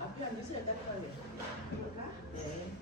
앞에 앉으세요. 따뜻하게. 네.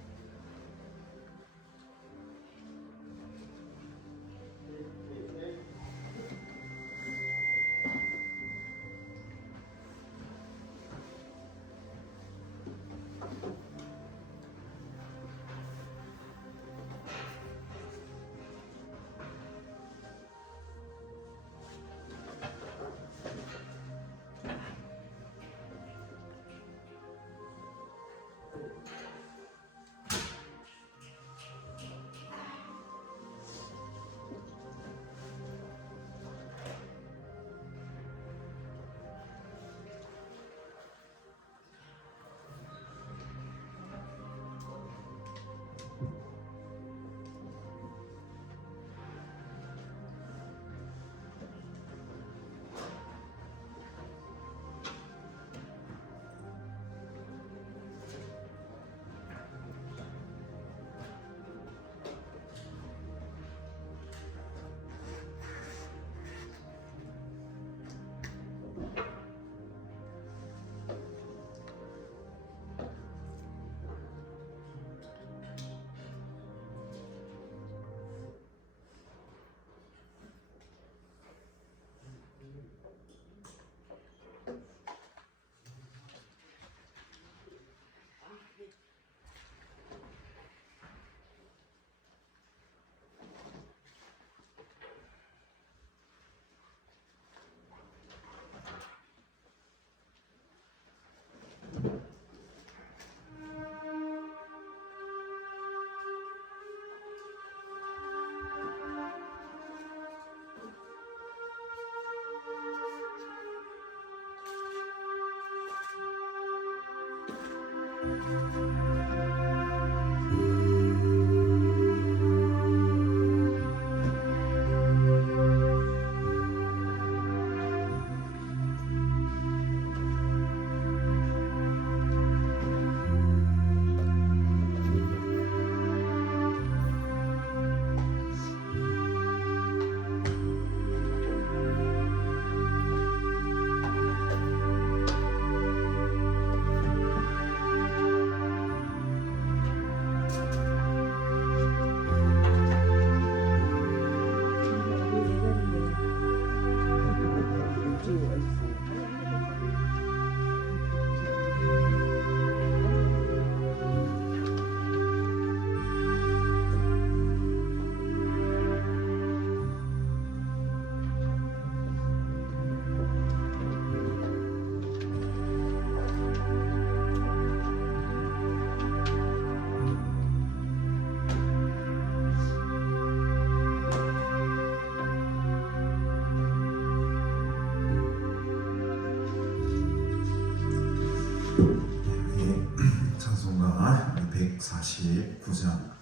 찬송가 149장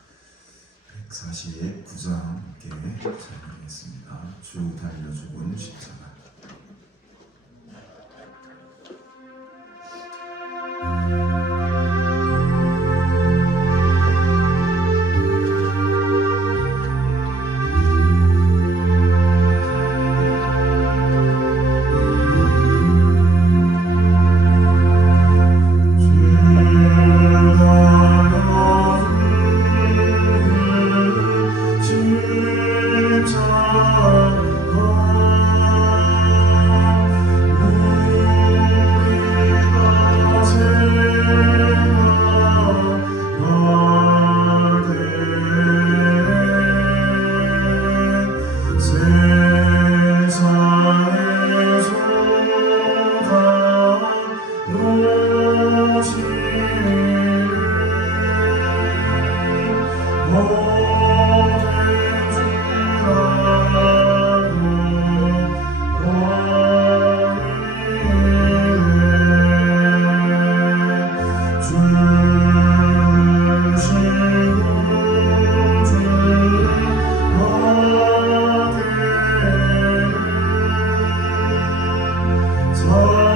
149장 함께 찬양하겠습니다. 주 달려 죽은 십자가. 십자가 머리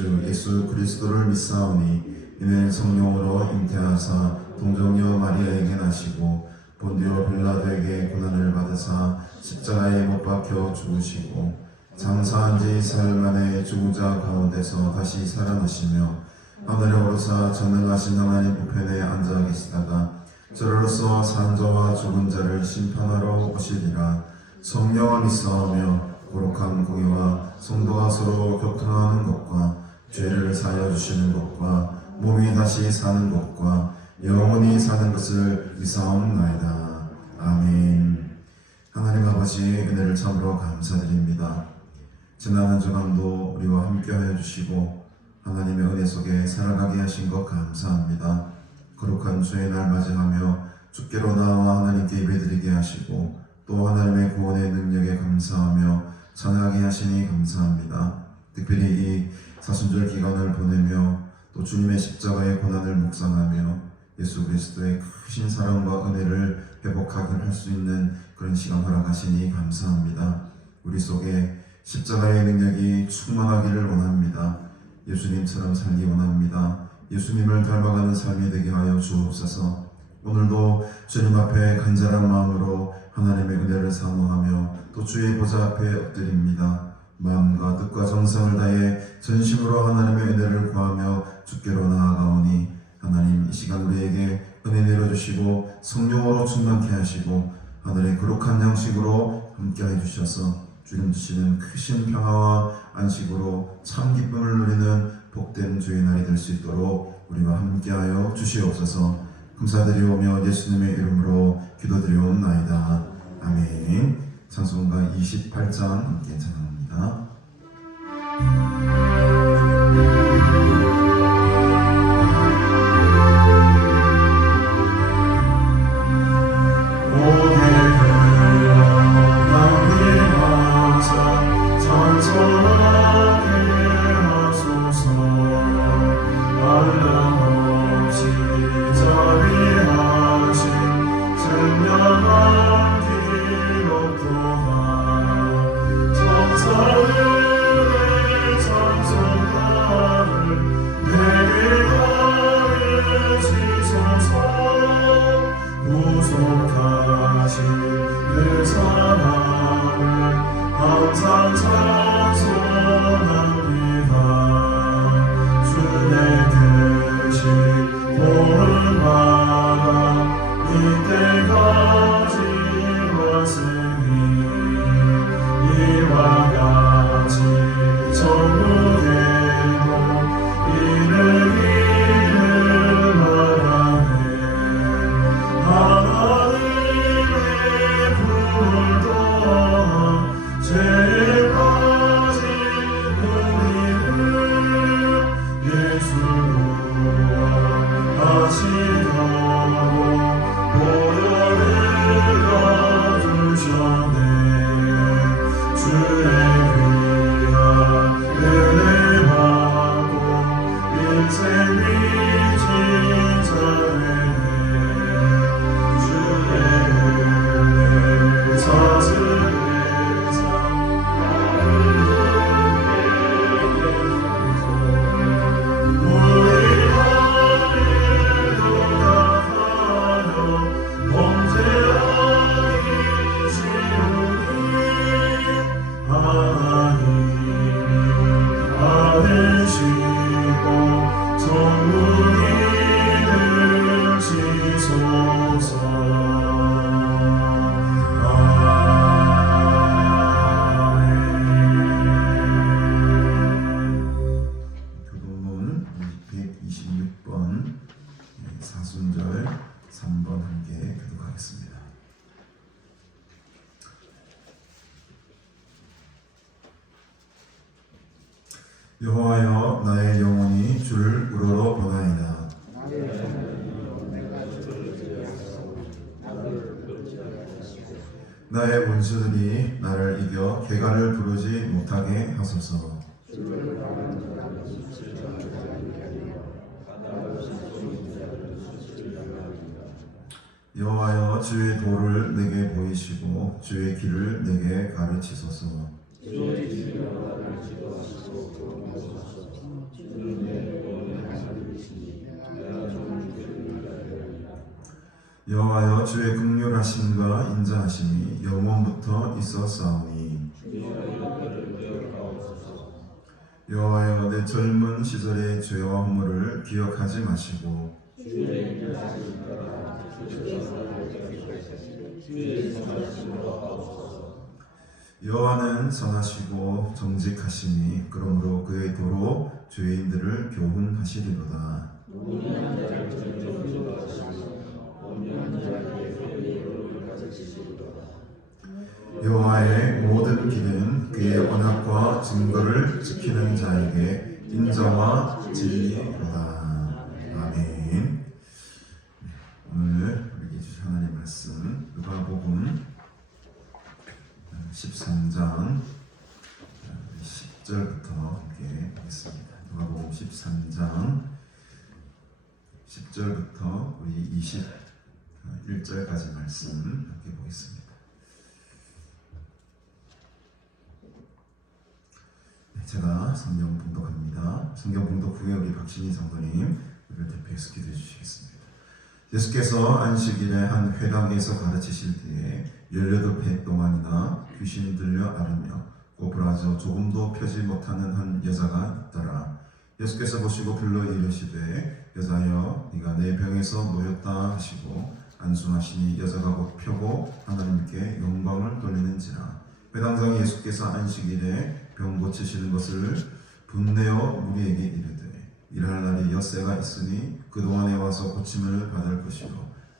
주 예수 그리스도를 믿사오니 이는 성령으로 잉태하사 동정녀 마리아에게 나시고 본디오 빌라도에게 고난을 받으사 십자가에 못 박혀 죽으시고 장사한 지 사흘 만에 죽은 자 가운데서 다시 살아나시며 하늘에 오르사 전능하신 하나님 우편에 앉아 계시다가 저로서 산 자와 죽은 자를 심판하러 오시리라. 성령을 믿사오며 거룩한 공의와 성도가 서로 교통하는 것과 죄를 사하여 주시는 것과 몸이 다시 사는 것과 영원히 사는 것을 믿사옵나이다. 아멘. 하나님 아버지 은혜를 참으로 감사드립니다. 지난 한 주간도 우리와 함께하여 주시고 하나님의 은혜 속에 살아가게 하신 것 감사합니다. 거룩한 주의 날 맞이하며 주께로 나와 하나님께 예배드리게 하시고 또 하나님의 구원의 능력에 감사하며 찬양하게 하시니 감사합니다. 특별히 이 사순절 기간을 보내며 또 주님의 십자가의 고난을 묵상하며 예수 그리스도의 크신 사랑과 은혜를 회복하게 할 수 있는 그런 시간 허락하시니 감사합니다. 우리 속에 십자가의 능력이 충만하기를 원합니다. 예수님처럼 살기 원합니다. 예수님을 닮아가는 삶이 되게 하여 주옵소서. 오늘도 주님 앞에 간절한 마음으로 하나님의 은혜를 사모하며 또 주의 보좌 앞에 엎드립니다. 마음과 뜻과 정성을 다해 전심으로 하나님의 은혜를 구하며 주께로 나아가오니 하나님 이 시간 우리에게 은혜 내려주시고 성령으로 충만케 하시고 하늘의 거룩한 양식으로 함께해 주셔서 주님 주시는 크신 평화와 안식으로 참 기쁨을 누리는 복된 주의 날이 될 수 있도록 우리와 함께하여 주시옵소서. 감사드리오며 예수님의 이름으로 기도드리옵나이다. 아멘. 찬송가 28장 함께 찬양합니다. 사순절 3번 함께 교독하겠습니다. 여호와여 나의 영혼이 주를 우러러 보나이다. 나의 원수들이 나를 이겨 개가를 부르지 못하게 하소서. 여호와여 주의 도를 내게 보이시고 주의 길을 내게 가르치소서. 여호와여 주의 긍휼하심과 인자하심이 영원부터 있었사오니 여호와여 내 젊은 시절의 죄와 허물을 기억하지 마시고 여호와는 선하시고 정직하시니 그러므로 그의 도로 죄인들을 교훈하시리로다. 여호와의 모든 길은 그의 언약과 증거를 지키는 자에게 인자와 진리로다. 아멘. 오늘 우리에게 주신 하나님의 말씀 누가복음 13장 10절부터 함께 보겠습니다. 누가복음 13장 10절부터 우리 21절까지 말씀 함께 보겠습니다. 제가 성경 봉독합니다. 성경 봉독 후에 우리 박신희 장로님 우리를 대표해서 기도해 주시겠습니다. 예수께서 안식일에 한 회당에서 가르치실 때에 18해 동안이나 귀신 들려 앓으며 꼬부라져 조금도 펴지 못하는 한 여자가 있더라. 예수께서 보시고 불러 이르시되 여자여 네가 내 병에서 놓였다 하시고 안수하시니 여자가 곧 펴고 하나님께 영광을 돌리는지라. 회당장이 예수께서 안식일에 병 고치시는 것을 분내어 무리에게 이르되 일할 날이 엿새가 있으니 그동안에 와서 고침을 받을 것이요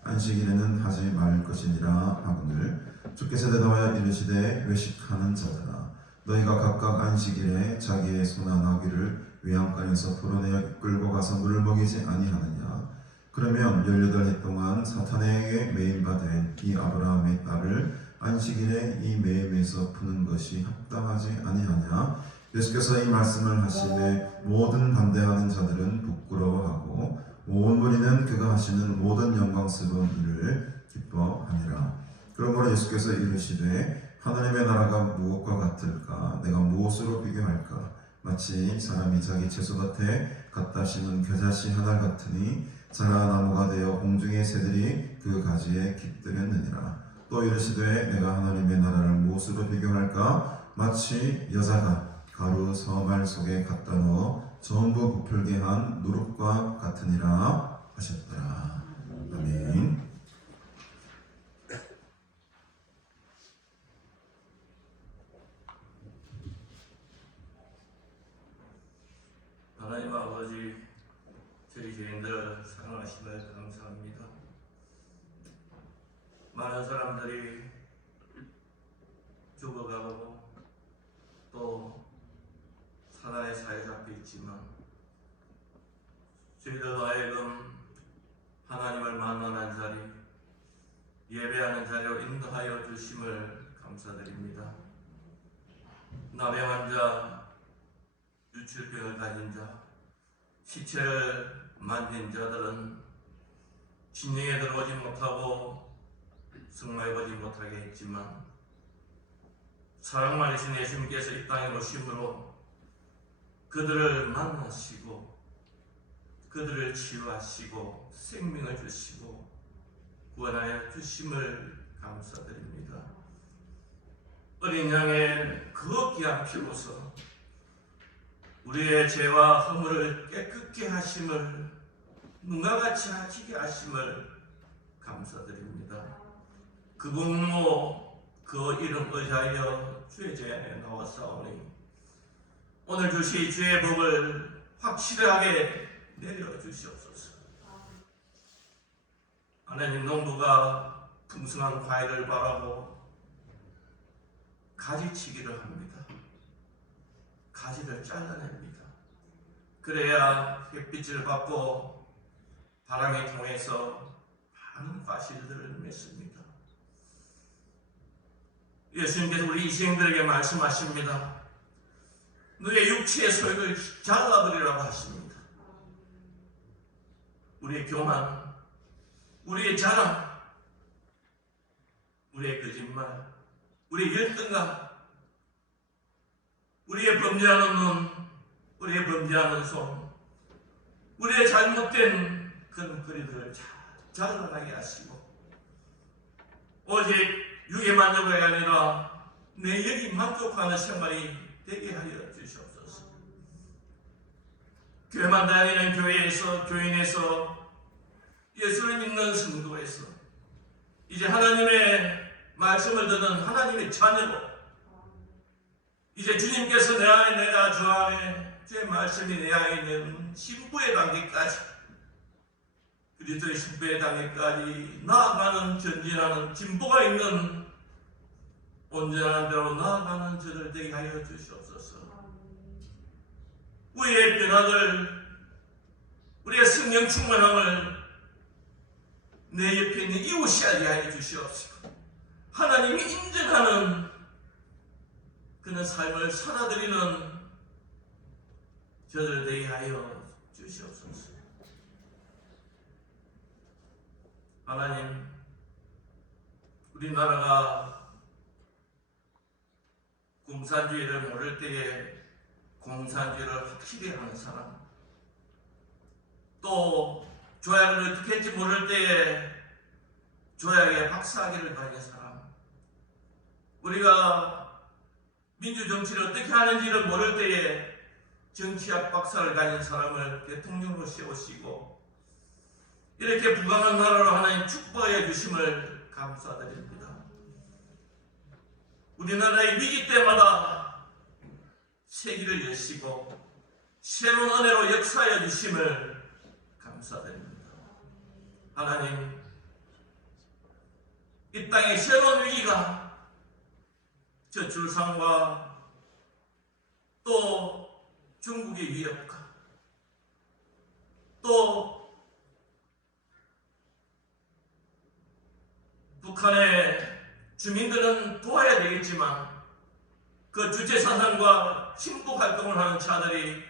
안식일에는 하지 말 것이니라 하거늘 주께서 대답하여 이르시되 외식하는 자들아 너희가 각각 안식일에 자기의 소나 나귀를 외양간에서 풀어내어 끌고 가서 물을 먹이지 아니하느냐. 그러면 18해 동안 사탄에게 매임바 된 이 아브라함의 딸을 안식일에 이 매임에서 푸는 것이 합당하지 아니하냐. 예수께서 이 말씀을 하시되 모든 반대하는 자들은 부끄러워하고 온 무리는 그가 하시는 모든 영광스러운 일을 기뻐하니라. 그러므로 예수께서 이르시되 하나님의 나라가 무엇과 같을까? 내가 무엇으로 비교할까? 마치 사람이 자기 채소밭에 갖다 심은 겨자씨 하나 같으니 자라 나무가 되어 공중의 새들이 그 가지에 깃들였느니라. 또 이르시되 내가 하나님의 나라를 무엇으로 비교할까? 마치 여자가 가루 서말 속에 갖다 넣어 전부 부풀게 한 누룩과 같으니라 하셨더라. 아멘. 하나님 아버지, 저희 죄인들을 사랑하심을 감사합니다. 많은 사람들이 죽어가고 또 사단에 사로잡혀 있지만 저희들로 하여금 하나님을 만나는 자리, 예배하는 자리로 인도하여 주심을 감사드립니다. 나병한 자, 유출병을 가진 자, 시체를 만진 자들은 진영에 들어오지 못하고 승마해보지 못하게 했지만 사랑 많으신 예수님께서 이 땅에 오심으로 그들을 만나시고 그들을 치유하시고 생명을 주시고 구원하여 주심을 감사드립니다. 어린 양의 그 귀한 피로서 우리의 죄와 허물을 깨끗게 하심을 눈과 같이 하시게 하심을 감사드립니다. 그 공로 그 이름 의지하여 주의 제안에 나왔사오니 오늘 주시 주의 복을 확실하게 내려주시옵소서. 하나님, 농부가 풍성한 과일을 바라고 가지치기를 합니다. 가지를 잘라냅니다. 그래야 햇빛을 받고 바람이 통해서 많은 과실들을 맺습니다. 예수님께서 우리 이생들에게 말씀하십니다. 너의 육체의 소욕을 잘라버리라고 하십니다. 우리의 교만, 우리의 자랑, 우리의 거짓말, 우리의 열등감, 우리의 범죄하는 눈, 우리의 범죄하는 손, 우리의 잘못된 그런 거리들을 잘라나게 하시고 오직 육의 만족이 아니라 내 영이 만족하는 생활이 되게 하여 주시옵소서. 교회만 다니는 교회에서, 교인에서, 예수를 믿는 성도에서 이제 하나님의 말씀을 듣는 하나님의 자녀로 이제 주님께서 내 안에, 내가 주 안에, 주의 말씀이 내 안에 있는 신부의 단계까지, 그리스도의 신부의 단계까지 나아가는, 전진하는, 진보가 있는 온전한 대로 나아가는 저들 되게 하여 주시옵소서. 우리의 변화를, 우리의 성령 충만함을 내 옆에 있는 이웃이 알게 하여 주시옵시고, 하나님이 인정하는 그런 삶을 살아드리는 저들 되게 하여 주시옵소서. 하나님, 우리나라가 공산주의를 모를 때에 공산주의를 확실히 하는 사람, 또 조약을 어떻게 할지 모를 때에 조약에 박사학위를 가진 사람, 우리가 민주정치를 어떻게 하는지를 모를 때에 정치학 박사를 가진 사람을 대통령으로 세우시고 이렇게 부강한 나라로 하나님 축복하여 주심을 감사드립니다. 우리나라의 위기 때마다 세기를 여시고 새로운 은혜로 역사하여 주심을 감사드립니다. 하나님, 이 땅의 새로운 위기가 저출산과 또 중국의 위협과 또 북한의 주민들은 도와야 되겠지만 그 주체사상과 친북 활동을 하는 자들이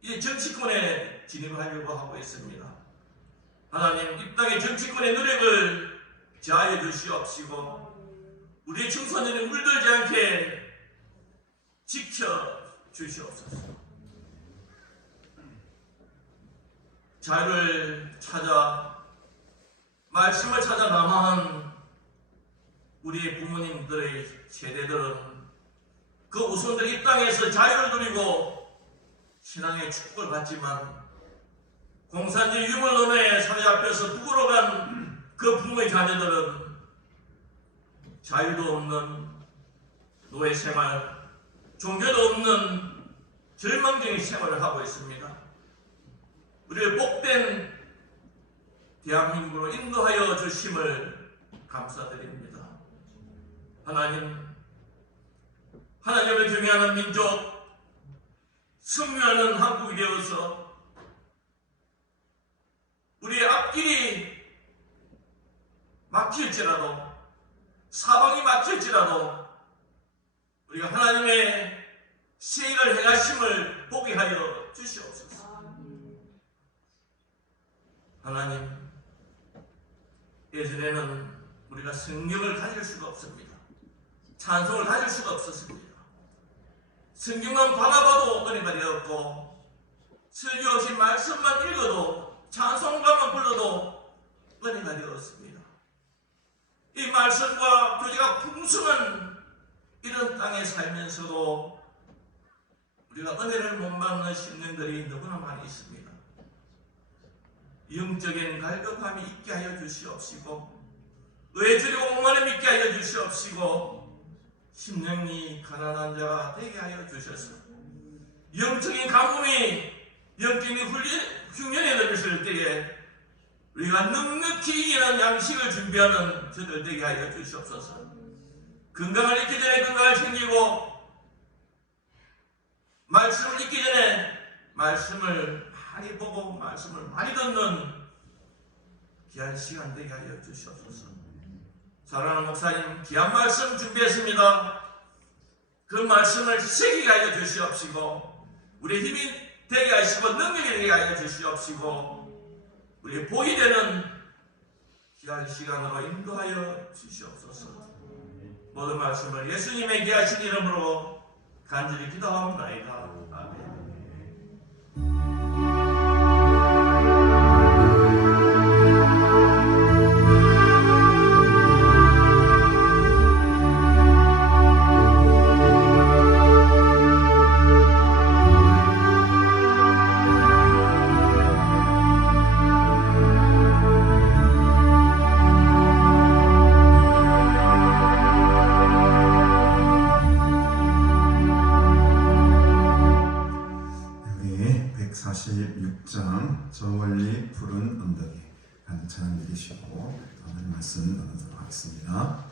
이제 정치권에 진입하려고 하고 있습니다. 하나님, 이 땅의 정치권의 노력을 자하여 주시옵시고 우리의 청소년이 물들지 않게 지켜주시옵소서. 자유를 찾아, 말씀을 찾아 남아한 우리의 부모님들의 세대들은 그 우선들 이 땅에서 자유를 누리고 신앙의 축복을 받지만 공산주의 유물론의 사회 앞에서 부끄러워간 그 부모의 자녀들은 자유도 없는 노예 생활, 종교도 없는 절망적인 생활을 하고 있습니다. 우리를 복된 대한민국으로 인도하여 주심을 감사드립니다. 하나님을 경외하는 민족, 승리하는 한국이 되어서 우리의 앞길이 막힐지라도, 사방이 막힐지라도 우리가 하나님의 세일을 행하심을 보게 하여 주시옵소서. 하나님, 예전에는 우리가 성경을 가질 수가 없습니다. 찬송을 가질 수가 없었습니다. 성경만 바라봐도 은혜가 되었고 설교 없이 말씀만 읽어도 찬송가만 불러도 은혜가 되었습니다. 이 말씀과 교제가 풍성한 이런 땅에 살면서도 우리가 은혜를 못 받는 신령들이 너무나 많이 있습니다. 영적인 갈급함이 있게 하여 주시옵시고 의지리고 목마름 있게 하여 주시옵시고 심령이 가난한 자가 되게 하여 주셔서 영적인 가뭄이 영적인 흉년에 들으실 때에 우리가 넉넉히 이기는 양식을 준비하는 저들 되게 하여 주시옵소서. 건강을 잊기 전에 건강을 챙기고 말씀을 잊기 전에 말씀을 많이 보고 말씀을 많이 듣는 귀한 시간 되게 하여 주시옵소서. 사랑하는 목사님, 귀한 말씀 준비했습니다. 그 말씀을 새기게 하여 주시옵시고 우리 힘이 되게 하시고 능력이 되게 하여 주시옵시고 우리의 복이 되는 귀한 시간으로 인도하여 주시옵소서. 모든 말씀을 예수님의 귀하신 이름으로 간절히 기도합니다. 아멘. 우리 146장 저 멀리 푸른 언덕에 하는 찬양 드리시고 오늘 말씀 나누도록 하겠습니다.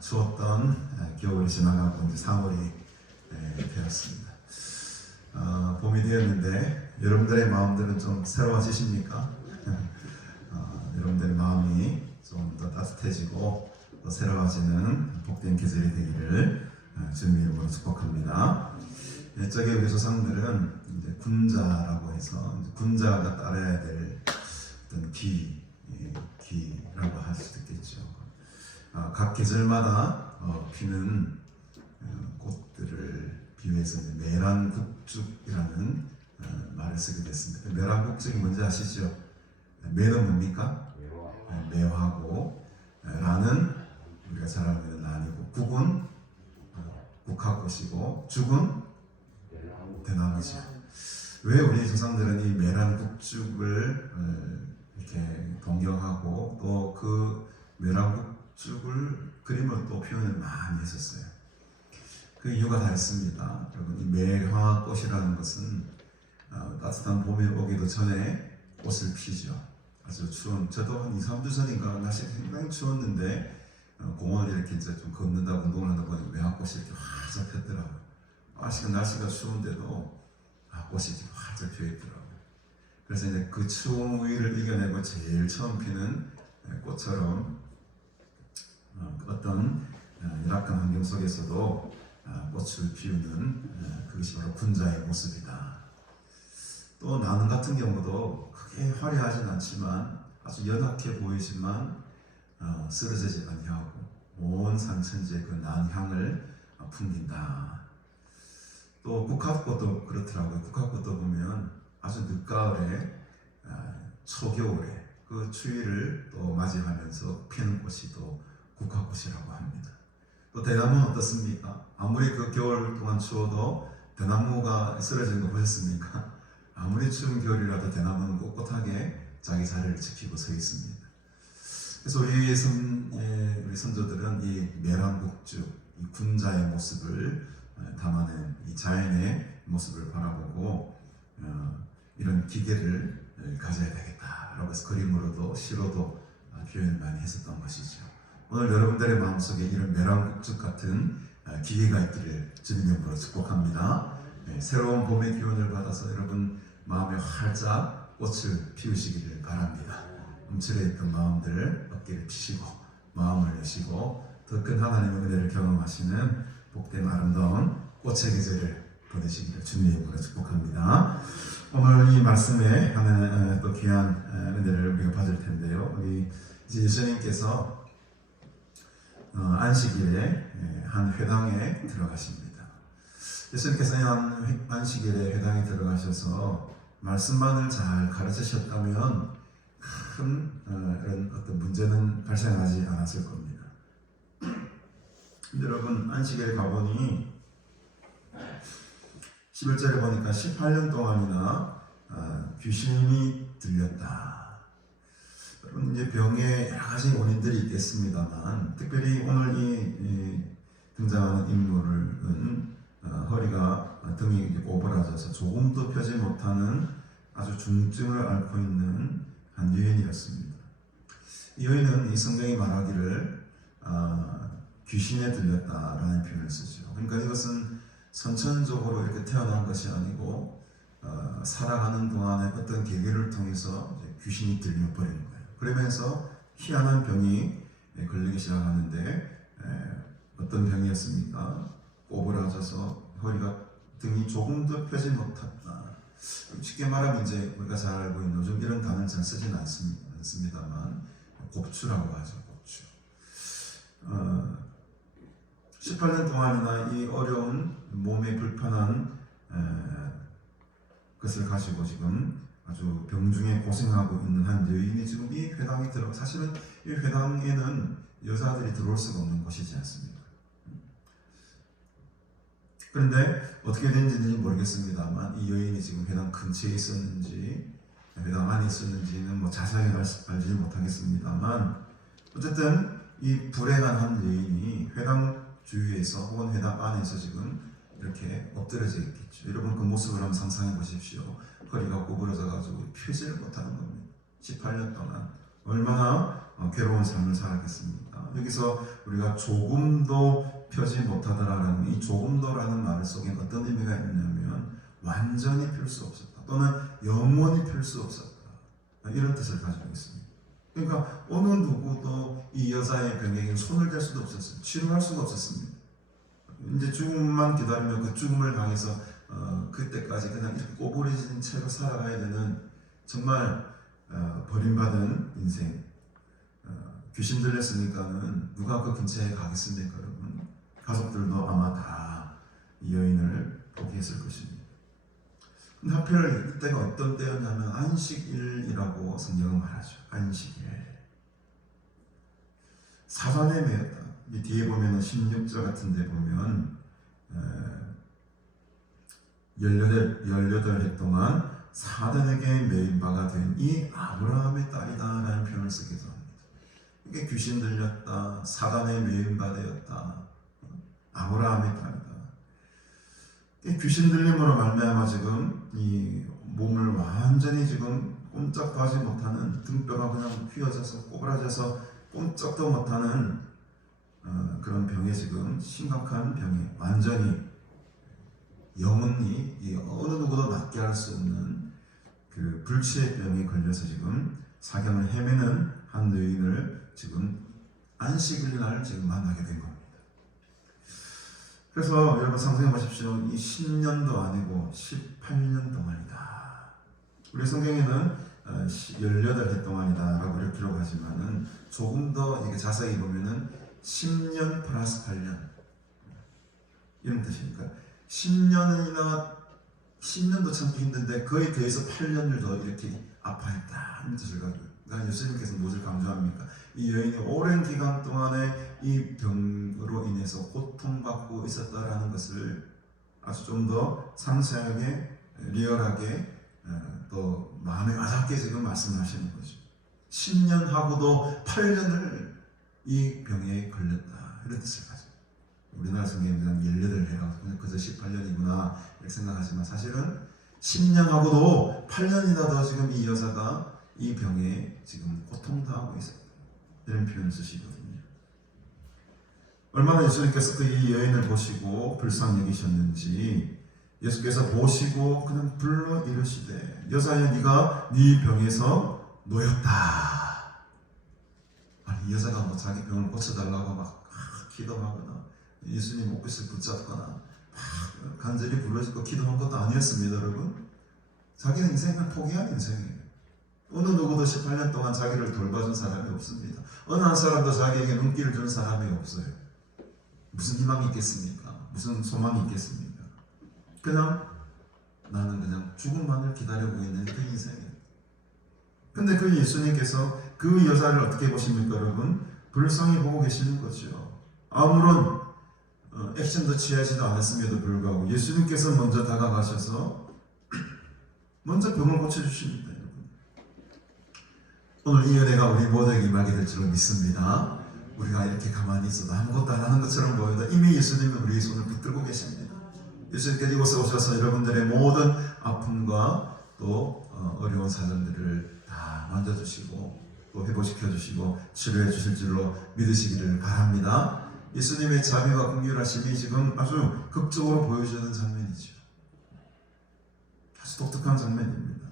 추웠던 겨울이 지나가고 이제 4월이 되었습니다. 봄이 되었는데 여러분들의 마음들은 좀 새로워지십니까? 여러분들의 마음이 좀 더 따뜻해지고 또 새로워지는 복된 계절이 되기를 주님의 이름으로 축복합니다. 옛적에 우리 조상들은 이제 군자라고 해서 이제 군자가 따라야 될 어떤 기라고 할 수도 있겠죠. 각 계절마다 피는 꽃들을 비유해서 매란국죽이라는 말을 쓰게 됐습니다. 매란국죽이 뭔지 아시죠? 매는 뭡니까? 매화고, 라는 우리가 잘 알고 있는 란이고, 국은 국화꽃이고, 죽은 대나무죠. 왜 우리 조상들은 이 매란국죽을 이렇게 동경하고 또 그 매란국죽을 그림을 또 표현을 많이 했었어요. 그 이유가 다 있습니다. 여러분, 이 매화꽃이라는 것은 따뜻한 봄이 오기도 전에 꽃을 피죠. 아주 추운, 저도 한 2-3주 전인가 날씨가 굉장히 추웠는데 공원을 이렇게 이제 좀 걷는다 운동을 하다 보니 매화꽃이 이렇게 활짝 폈더라고요. 아직은 날씨가 추운데도 꽃이 지금 활짝 피어 있더라고요. 그래서 이제 그 추운 위를 이겨내고 제일 처음 피는 꽃처럼 어떤 열악한 환경 속에서도 꽃을 피우는 그것이 바로 군자의 모습이다. 또 나는 같은 경우도 크게 화려하진 않지만 아주 연약해 보이지만 쓰러지지 아니하고 온 산천지의 그 난향을 풍긴다. 또 국화꽃도 그렇더라고요. 국화꽃도 보면 아주 늦가을에 초겨울에 그 추위를 또 맞이하면서 피는 꽃이 또 국화꽃이라고 합니다. 또 대나무는 어떻습니까? 아무리 그 겨울 동안 추워도 대나무가 쓰러지는 거 보셨습니까? 아무리 추운 겨울이라도 대나무는 꼿꼿하게 자기 자리를 지키고 서 있습니다. 그래서 우리 선조들은 이 매란국주, 이 군자의 모습을 담아낸 이 자연의 모습을 바라보고 이런 기계를 가져야 되겠다라고 해서 그림으로도 시로도 표현을 많이 했었던 것이죠. 오늘 여러분들의 마음속에 이런 매란국주 같은 기회가 있기를 주님의 이름으로 축복합니다. 새로운 봄의 기운을 받아서 여러분 마음에 활짝 꽃을 피우시기를 바랍니다. 움츠려 있던 마음들 어깨를 피시고 마음을 여시고 더 큰 하나님의 은혜를 경험하시는 복된 아름다운 꽃의 계절을 보내시기를 주님의 이름으로 축복합니다. 오늘 이 말씀에 하는 또 귀한 은혜를 우리가 받을 텐데요. 우리 이제 예수님께서 안식일에 한 회당에 들어가십니다. 예수님께서 안식일에 회당에 들어가셔서 말씀만을 잘 가르치셨다면 큰 이런 어떤 문제는 발생하지 않았을 겁니다. 근데 여러분 안식일에 가보니 11절에 보니까 18년 동안이나 귀신이 들렸다. 여러분 이제 병에 여러 가지 원인들이 있겠습니다만 특별히 오늘 이 등장하는 인물은 허리가 등이 이제 오버라져서 조금도 펴지 못하는 아주 중증을 앓고 있는 한 여인이었습니다. 이 여인은 이 성경이 말하기를 귀신에 들렸다라는 표현을 쓰죠. 그러니까 이것은 선천적으로 이렇게 태어난 것이 아니고 살아가는 동안에 어떤 계기를 통해서 이제 귀신이 들려버리는 거예요. 그러면서 희한한 병이 걸리기 시작하는데 어떤 병이었습니까? 오버라져서 허리가 등이 조금도 펴지 못했다. 쉽게 말하면 이제 우리가 잘 알고 있는 요즘 이런 단어는 잘 쓰지는 않습니다만 곱추라고 하죠. 곱추. 18년 동안이나 이 어려운 몸에 불편한 것을 가지고 지금 아주 병중에 고생하고 있는 한 여인이 지금 이 회당에 들어 사실은 이 회당에는 여자들이 들어올 수가 없는 곳이지 않습니까? 그런데 어떻게 된지는 모르겠습니다만 이 여인이 지금 회당 근처에 있었는지 회당 안에 있었는지는 뭐 자세하게 알지 못하겠습니다만 어쨌든 이 불행한 한 여인이 회당 주위에서 혹은 회당 안에서 지금 이렇게 엎드려져 있겠죠. 여러분 그 모습을 한번 상상해 보십시오. 허리가 구부러져 가지고 펴지를 못하는 겁니다. 18년 동안 얼마나 괴로운 삶을 살았겠습니까? 여기서 우리가 조금도 펴지 못하더라라는 이 조금도라는 말 속에 어떤 의미가 있냐면 완전히 펼 수 없었다 또는 영원히 펼 수 없었다 이런 뜻을 가지고 있습니다. 그러니까 어느 누구도 이 여자의 병에게 손을 댈 수도 없었어요. 치료할 수가 없었습니다. 이제 죽음만 기다리면 그 죽음을 향해서 그때까지 그냥 이렇게 꼬부러진 채로 살아가야 되는 정말 버림받은 인생. 귀신 들렸으니까는 누가 그 근처에 가겠습니까, 여러분? 가족들도 아마 다 이 여인을 포기했을 것입니다. 근데 하필 이때가 어떤 때였냐면 안식일이라고 성경은 말하죠. 안식일. 사단에 매였다. 이 뒤에 보면 16절 같은 데 보면 18해 동안 사단에게 매인 바가 된 이 아브라함의 딸이다 라는 표현을 쓰기도 합니다. 이게 귀신 들렸다, 사단에 매인 바 되었다, 아브라함의 딸이다. 귀신 들림으로 말미암아 지금 이 몸을 완전히 지금 꼼짝도 하지 못하는 등뼈가 그냥 휘어져서 꼬부라져서 꼼짝도 못하는 그런 병에 지금 심각한 병에 완전히 영혼이 이 어느 누구도 낫게 할 수 없는 그 불치의 병에 걸려서 지금 사경을 헤매는 한 여인을 지금 안식일 날 지금 만나게 된 겁니다. 그래서 여러분 상상해 보십시오. 이 10년도 아니고 18년 동안이다. 우리 성경에는 18해 동안이다 라고 이렇게 기록하지만은 조금 더 이게 자세히 보면은 10년 플러스 8년 이런 뜻이니까 10년도 참기 힘든데 그에 대해서 8년을 더 이렇게 아파했다 이런 뜻을 가지고, 그러니까 예수님께서 무엇을 강조합니까? 이 여인이 오랜 기간 동안에 이 병으로 인해서 고통받고 있었다라는 것을 아주 좀 더 상세하게 리얼하게 또 마음에 와닿게 지금 말씀하시는 거죠. 10년 하고도 8년을 이 병에 걸렸다 이런 뜻을 가지고, 우리나라 성경에는 18해라고 그저 18년이구나 이렇게 생각하지만 사실은 10년하고도 8년이나 더 지금 이 여자가 이 병에 지금 고통당하고 있었다 이런 표현을 쓰시거든요. 얼마나 예수님께서 이 여인을 보시고 불쌍히 여기셨는지 예수께서 보시고 그냥 불러 이르시되 여자야 네가 네 병에서 놓였다. 아니 이 여자가 뭐 자기 병을 고쳐달라고 막 기도하거나 예수님 옷깃을 붙잡거나 막 간절히 부르짖고 기도한 것도 아니었습니다. 여러분, 자기는 인생을 포기한 인생이에요. 어느 누구도 18년 동안 자기를 돌봐준 사람이 없습니다. 어느 한 사람도 자기에게 눈길을 준 사람이 없어요. 무슨 희망이 있겠습니까? 무슨 소망이 있겠습니까? 그냥 나는 그냥 죽음만을 기다리고 있는 그 인생이에요. 근데 그 예수님께서 그 여자를 어떻게 보십니까? 여러분, 불쌍히 보고 계시는 거죠. 아무런 액션도 취하지도 않았음에도 불구하고 예수님께서 먼저 다가가셔서 먼저 병을 고쳐주십니다. 여러분, 오늘 이 은혜가 우리 모두에게 임하게 될 줄로 믿습니다. 우리가 이렇게 가만히 있어도 아무것도 안 하는 것처럼 보여도 이미 예수님은 우리의 손을 붙들고 계십니다. 예수님께서 이곳에 오셔서 여러분들의 모든 아픔과 또 어려운 사정들을 다 만져주시고 또 회복시켜주시고 치료해 주실 줄로 믿으시기를 바랍니다. 예수님의 자비와 긍휼하심이 지금 아주 극적으로 보여주는 장면이죠. 아주 독특한 장면입니다.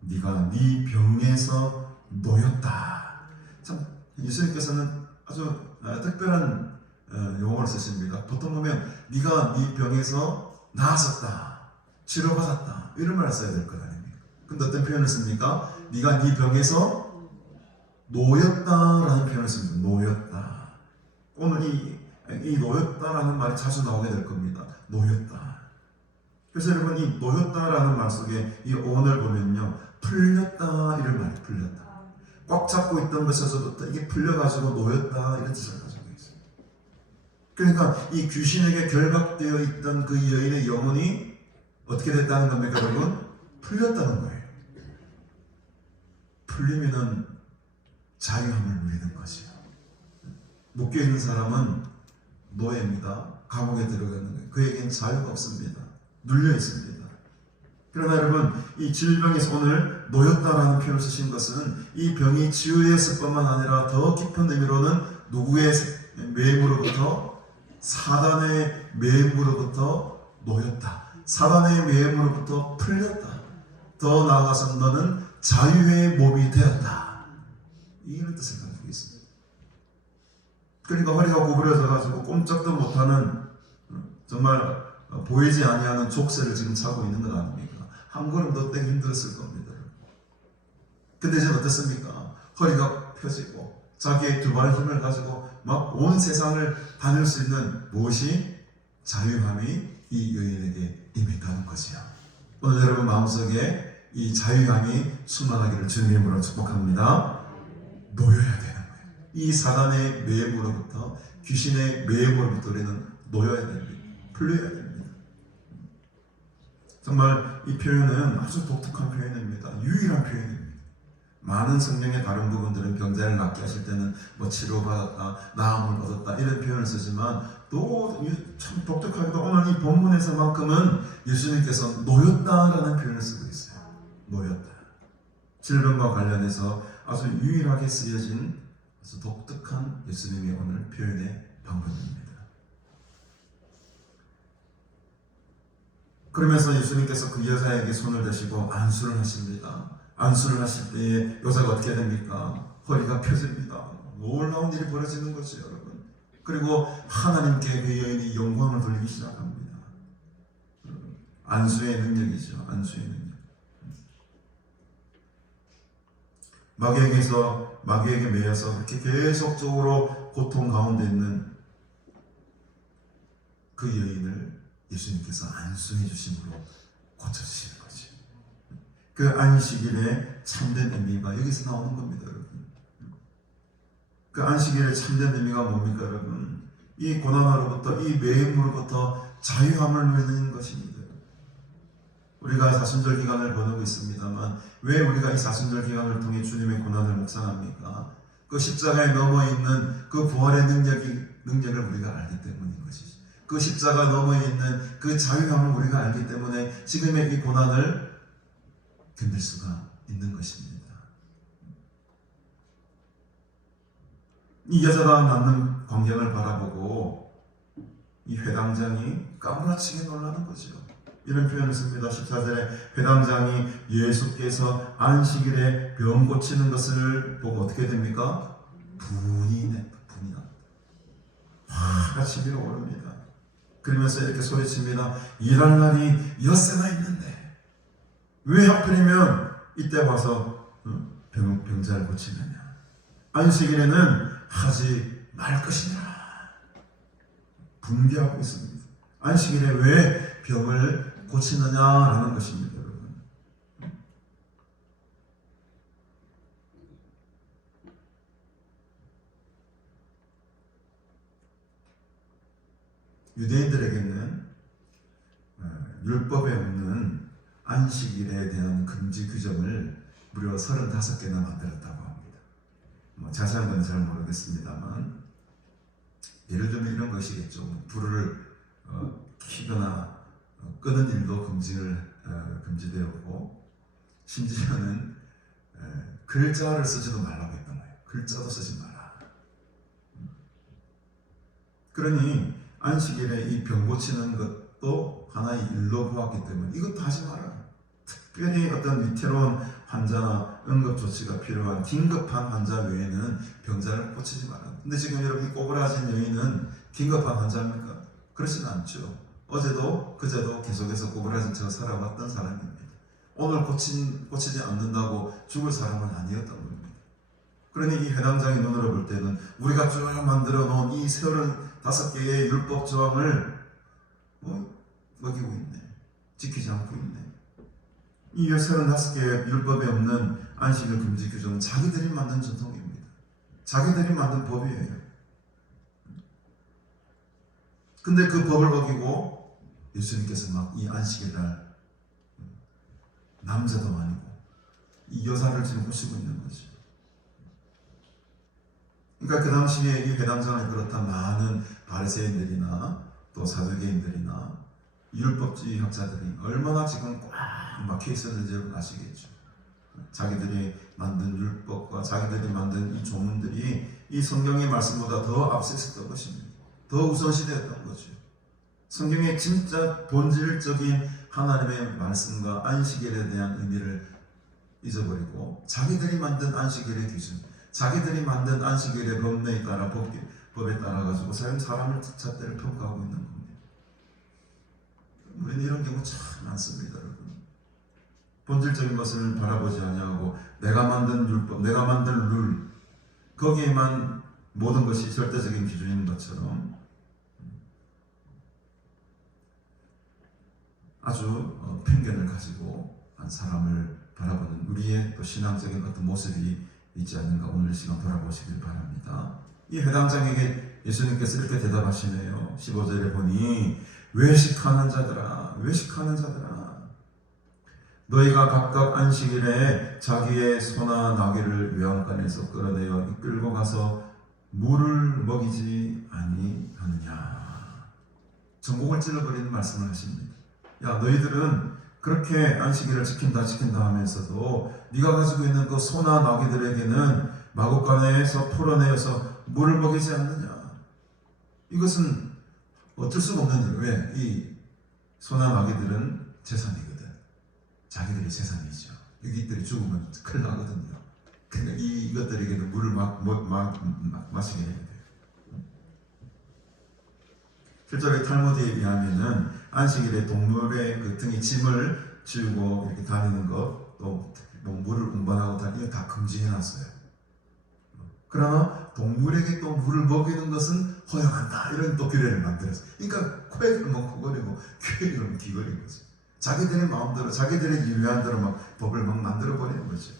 네가 네 병에서 놓였다. 참 예수님께서는 아주 특별한 용어를 쓰십니다. 보통 보면 네가 네 병에서 나았었다, 치료받았다 이런 말을 써야 될 것 아닙니까? 근데 어떤 표현을 씁니까? 네가 네 병에서 놓였다라는 표현을 씁니다. 놓였다. 오늘 이 놓였다라는 말이 자주 나오게 될 겁니다. 놓였다. 그래서 여러분 이 놓였다라는 말 속에 이 어원을 보면요, 풀렸다 이런 말이 풀렸다. 꽉 잡고 있던 것에서부터 이게 풀려가지고 놓였다 이런 뜻을 가지고 있어요. 그러니까 이 귀신에게 결박되어 있던 그 여인의 영혼이 어떻게 됐다는 겁니까, 여러분? 풀렸다는 거예요. 풀리면은 자유함을 누리는 것이요. 묶여 있는 사람은 노예입니다. 감옥에 들어가는 거예요. 그에겐 자유가 없습니다. 눌려 있습니다. 그러나 여러분, 이 질병에서 오늘 놓였다라는 표현을 쓰신 것은 이 병이 치유했을 뿐만 아니라 더 깊은 의미로는 누구의 매임으로부터, 사단의 매임으로부터 놓였다. 사단의 매임으로부터 풀렸다. 더 나아가서 너는 자유의 몸이 되었다. 이런 뜻을 가지고 있습니다. 그러니까 허리가 구부려져 가지고 꼼짝도 못하는 정말 보이지 아니하는 족쇄를 지금 차고 있는 것 아닙니까? 한 걸음도 떼기 힘들었을 겁니다. 근데 이제 어떻습니까? 허리가 펴지고 자기의 두 발 힘을 가지고 막 온 세상을 다닐 수 있는 무엇이 자유함이 이 여인에게 임했다는 것이요. 오늘 여러분 마음속에 이 자유함이 충만하기를 주님의 이름으로 축복합니다. 놓여야 되는 거예요. 이 사단의 매임으로부터, 귀신의 매임으로부터 우리는 놓여야 됩니다. 풀려야 됩니다. 정말 이 표현은 아주 독특한 표현입니다. 유일한 표현입니다. 많은 성경의 다른 부분들은 병자를 낫게 하실 때는 뭐 치료받았다, 나음을 얻었다 이런 표현을 쓰지만 또 참 독특하게도 오늘 이 본문에서만큼은 예수님께서 놓였다라는 표현을 쓰고 있어요. 놓였다. 질병과 관련해서 아주 유일하게 쓰여진 아주 독특한 예수님의 오늘 표현의 방법입니다. 그러면서 예수님께서 그 여자에게 손을 대시고 안수를 하십니다. 안수를 하실 때에 여자가 어떻게 됩니까? 허리가 펴집니다. 놀라운 일이 벌어지는 거죠, 여러분. 그리고 하나님께 그 여인이 영광을 돌리기 시작합니다. 안수의 능력이죠. 안수의 능력. 마귀에게 매여서 그렇게 계속적으로 고통 가운데 있는 그 여인을 예수님께서 안수해 주심으로 고쳐주시는 거죠. 그 안식일의 참된 의미가 여기서 나오는 겁니다, 여러분. 그 안식일의 참된 의미가 뭡니까, 여러분? 이 고난으로부터, 이 매임으로부터 자유함을 누리는 것입니다. 우리가 사순절 기간을 보내고 있습니다만 왜 우리가 이 사순절 기간을 통해 주님의 고난을 묵상합니까? 그 십자가에 넘어 있는 그 부활의 능력을 우리가 알기 때문인 것이죠. 그 십자가 넘어 있는 그 자유함을 우리가 알기 때문에 지금의 이 고난을 견딜 수가 있는 것입니다. 이 여자가 낳는 광경을 바라보고 이 회당장이 까무라치게 놀라는 거죠. 이런 표현을 씁니다. 14절에 회당장이 예수께서 안식일에 병 고치는 것을 보고 어떻게 됩니까? 분이 납니다. 화가 치밀어 오릅니다. 그러면서 이렇게 소리칩니다. 일할 날이 엿새나 있는데 왜 하필이면 이때 와서 병자를 고치느냐? 안식일에는 하지 말 것이냐? 분개하고 있습니다. 안식일에 왜 병을 고치느냐라는 것입니다, 여러분. 유대인들에게는 율법에 없는 안식일에 대한 금지 규정을 무려 35개나 만들었다고 합니다. 자세한 건 잘 모르겠습니다만 예를 들면 이런 것이겠죠. 불을 켜거나 끄는 일도 금지되었고 심지어는 글자를 쓰지도 말라고 했던 거예요. 글자도 쓰지 마라. 그러니 안식일에 이 병 고치는 것도 하나의 일로 보았기 때문에 이것도 하지 마라. 특별히 어떤 위태로운 환자나 응급조치가 필요한 긴급한 환자 외에는 병자를 고치지 마라. 근데 지금 여러분이 꼬부라진 여인은 긴급한 환자입니까? 그렇지는 않죠. 어제도 그제도 계속해서 꼬부라진 채로 살아왔던 사람입니다. 오늘 고치지 않는다고 죽을 사람은 아니었던 겁니다. 그러니 이 회당장의 눈으로 볼 때는 우리가 쭉 만들어 놓은 이 35개의 율법 조항을 먹이고 있네. 지키지 않고 있네. 이 35개의 율법에 없는 안식일 금지 규정은 자기들이 만든 전통입니다. 자기들이 만든 법이에요. 근데 그 법을 어기고 예수님께서 막 이 안식일 날 남자도 아니고 이 여자를 지금 보시고 있는 거죠. 그러니까 그 당시에 이 회당장을 비롯한 많은 바리새인들이나 또 사두개인들이나 율법주의 학자들이 얼마나 지금 꽉 막혀 있었는지 여러분 아시겠죠. 자기들이 만든 율법과 자기들이 만든 이 조문들이 이 성경의 말씀보다 더 앞서 있었던 것입니다. 더 우선시되었던 거죠. 성경의 진짜 본질적인 하나님의 말씀과 안식일에 대한 의미를 잊어버리고 자기들이 만든 안식일의 기준, 자기들이 만든 안식일의 법례에 따라 법에 따라 가지고 사람을 잣대를 평가하고 있는 겁니다. 우리는 이런 경우 참 많습니다, 여러분. 본질적인 것을 바라보지 아니하고 내가 만든 율법, 내가 만든 룰 거기에만 모든 것이 절대적인 기준인 것처럼 아주 편견을 가지고 한 사람을 바라보는 우리의 또 신앙적인 어떤 모습이 있지 않는가 오늘 시간 돌아보시길 바랍니다. 이 회당장에게 예수님께서 이렇게 대답하시네요. 15절에 보니 외식하는 자들아 너희가 각각 안식일에 자기의 소나 나귀를 외양간에서 끌어내어 이끌고 가서 물을 먹이지 아니하느냐. 전곡을 찔러버리는 말씀을 하십니다. 야, 너희들은 그렇게 안식일을 지킨다 하면서도 네가 가지고 있는 그 소나 나귀들에게는 마곡간에서 풀어내어서 물을 먹이지 않느냐. 이것은 어쩔 수가 없는 일. 왜? 이 소나 나귀들은 재산이거든. 자기들의 재산이죠. 이들이 죽으면 큰일 나거든요. 그러니까 이것들에게는 물을 마시게 해야 돼요. 실제로 탈무드에 의하면은 안식일에 동물의 그 등에 짐을 지우고 이렇게 다니는 것, 또 뭐 물을 운반하고 다니는 거 다 금지해놨어요. 그러나 동물에게 또 물을 먹이는 것은 허용한다, 이런 또 규례를 만들었어요. 그러니까 코에 그러면 코걸이고 귀에 그러면 귀걸인 거죠. 자기들의 마음대로, 자기들의 유리한 대로 막 법을 막 만들어 버리는 거죠.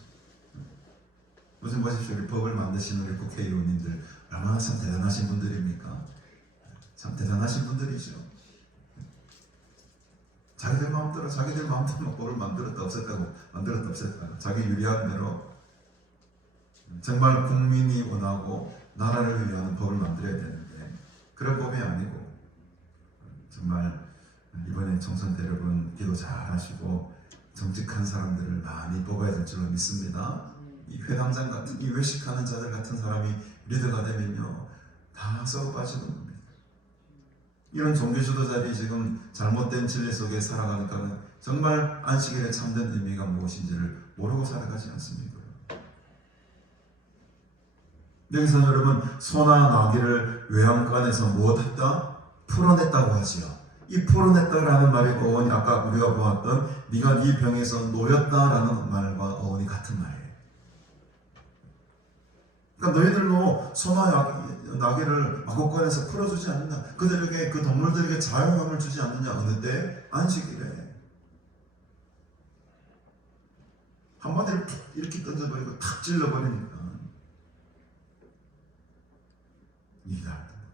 요즘 보십시오. 우리 법을 만드시는 우리 국회의원님들 얼마나 참 대단하신 분들입니까? 참 대단하신 분들이죠. 자기들 마음대로 막 법을 만들었다 없앴다. 자기 유리한 대로 정말 국민이 원하고 나라를 위한 법을 만들어야 되는데 그런 법이 아니고, 정말 이번에 총선 때 여러분 기도 잘 하시고 정직한 사람들을 많이 뽑아야 될 줄로 믿습니다. 이 회당장 같은, 이 외식하는 자들 같은 사람이 리더가 되면요 다 썩어 빠지는 겁니다. 이런 종교 지도자들이 지금 잘못된 진리 속에 살아가니까 정말 안식일의 참된 의미가 무엇인지를 모르고 살아가지 않습니까? 여기서 여러분 소나 나귀를 외양간에서 무엇했다? 풀어냈다고 하지요. 이 풀어냈다라는 말의 어원이 아까 우리가 보았던 네가 네 병에서 놓였다라는 말과 어원이 같은 말이에요. 그러니까 너희들도 소나 나귀를 마곡간에서 풀어주지 않느냐, 그들에게 그 동물들에게 자유함을 주지 않느냐. 어느 때? 안식일에. 한마디를 이렇게 던져버리고 탁 찔러버리니까 이게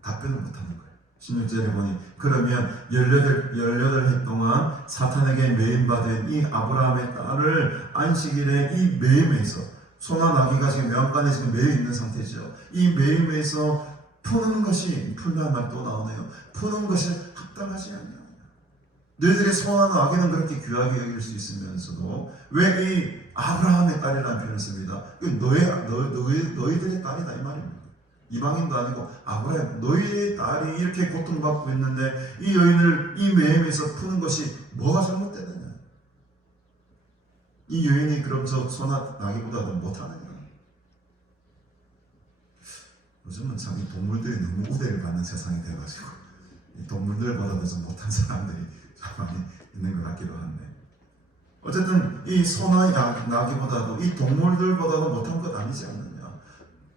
답변을 못하는 거예요. 16절에 보니 그러면 18해 동안 사탄에게 매임받은 이 아브라함의 딸을 안식일에 이 매임에서, 소나 나귀가 지금 외양간에 지금 매여 있는 상태죠. 이 매임에서 푸는 것이, 풀면 말 또 나오네요. 푸는 것이 합당하지 않냐. 너희들의 소나 나귀는 그렇게 귀하게 여길 수 있으면서도 왜 이 아브라함의 딸이라는 표현을 씁니다. 너희들의 딸이다 이 말입니다. 이방인도 아니고 아브라함, 너희의 딸이 이렇게 고통받고 있는데 이 여인을 이 매임에서 푸는 것이 뭐가 잘못되느냐. 이 여인이 그럼 저 소나 나귀보다도 못하느냐. 요즘은 참 이 동물들이 너무 우대를 받는 세상이 돼가지고 이 동물들보다도 좀 못한 사람들이 참 많이 있는 것 같기도 한데, 어쨌든 이 소나 나귀보다도 이 동물들보다도 못한 것 아니지 않느냐.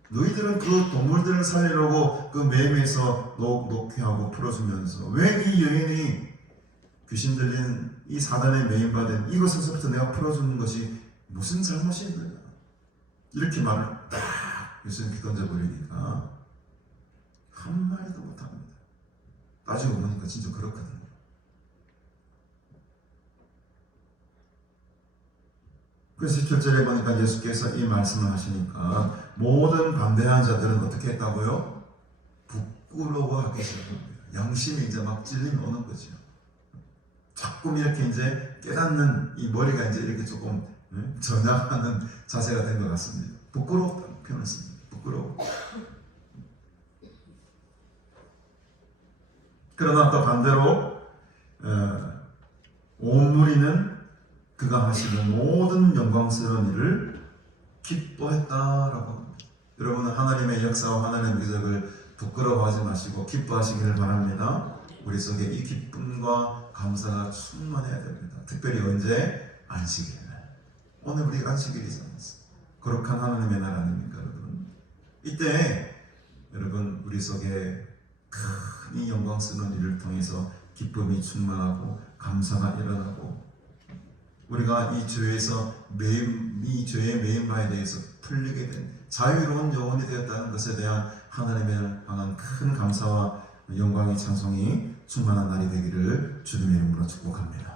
너희들은 그 동물들을 살리려고 그 매임에서 놓게 하고 풀어주면서 왜 이 여인이 귀신 들린 이 사단에 매임받은 이것에서부터 내가 풀어주는 것이 무슨 잘못이 있느냐. 이렇게 말을 딱 예수님께 던져버리니까 한마디도 못합니다. 따지고 보니까 진짜 그렇거든요. 그래서 17절에 보니까 예수께서 이 말씀을 하시니까 모든 반대하는 자들은 어떻게 했다고요? 부끄러워하기 시작합니다. 양심이 이제 막 찔림이 오는 거죠. 자꾸 이렇게 이제 깨닫는 이 머리가 이제 이렇게 조금 전향하는 자세가 된 것 같습니다. 부끄럽다는 표현을 씁니다. 부끄러워. 그러나 또 반대로 온 무리는 그가 하시는 모든 영광스러운 일을 기뻐했다라고 합니다. 여러분은 하나님의 역사와 하나님의 기적을 부끄러워하지 마시고 기뻐하시기를 바랍니다. 우리 속에 이 기쁨과 감사가 충만해야 됩니다. 특별히 언제? 안식일. 오늘 우리 안식일이잖아요. 거룩한 하나님의 날 아닙니까, 여러분? 이때 여러분 우리 속에 큰 이 영광스러운 일을 통해서 기쁨이 충만하고 감사가 일어나고 우리가 이 죄에서 이 죄의 매임바에 대해서 풀리게 된 자유로운 영혼이 되었다는 것에 대한 하나님의 향한 큰 감사와 영광의 찬송이 충만한 날이 되기를 주님의 이름으로 축복합니다.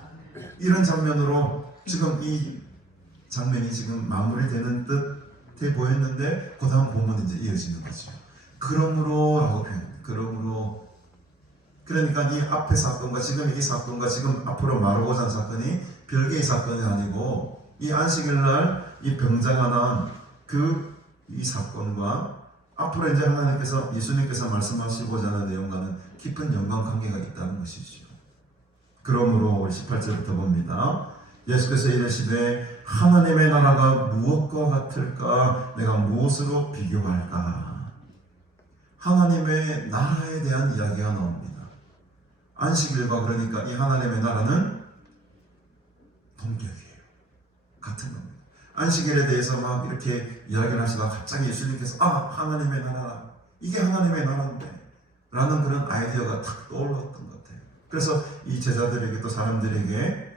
이런 장면으로 지금 이 장면이 지금 마무리되는 듯해 보였는데 그 다음 본문이 이제 이어지는 거죠. 그러므로라고 표현합니다. 그러므로. 그러니까 이 앞의 사건과 지금 이 사건과 지금 앞으로 말하고자 하는 사건이 별개의 사건이 아니고 이 안식일날 이 병자가 난 이 사건과 앞으로 이제 하나님께서 예수님께서 말씀하시고자 하는 내용과는 깊은 연관 관계가 있다는 것이죠. 그러므로 18절부터 봅니다. 예수께서 이르시되 하나님의 나라가 무엇과 같을까? 내가 무엇으로 비교할까? 하나님의 나라에 대한 이야기가 나옵니다. 안식일과 그러니까 이 하나님의 나라는 동격이에요. 같은 겁니다. 안식일에 대해서 막 이렇게 이야기를 하시다가 갑자기 예수님께서 하나님의 나라, 이게 하나님의 나라인데 라는 그런 아이디어가 탁 떠올랐던 것 같아요. 그래서 이 제자들에게 또 사람들에게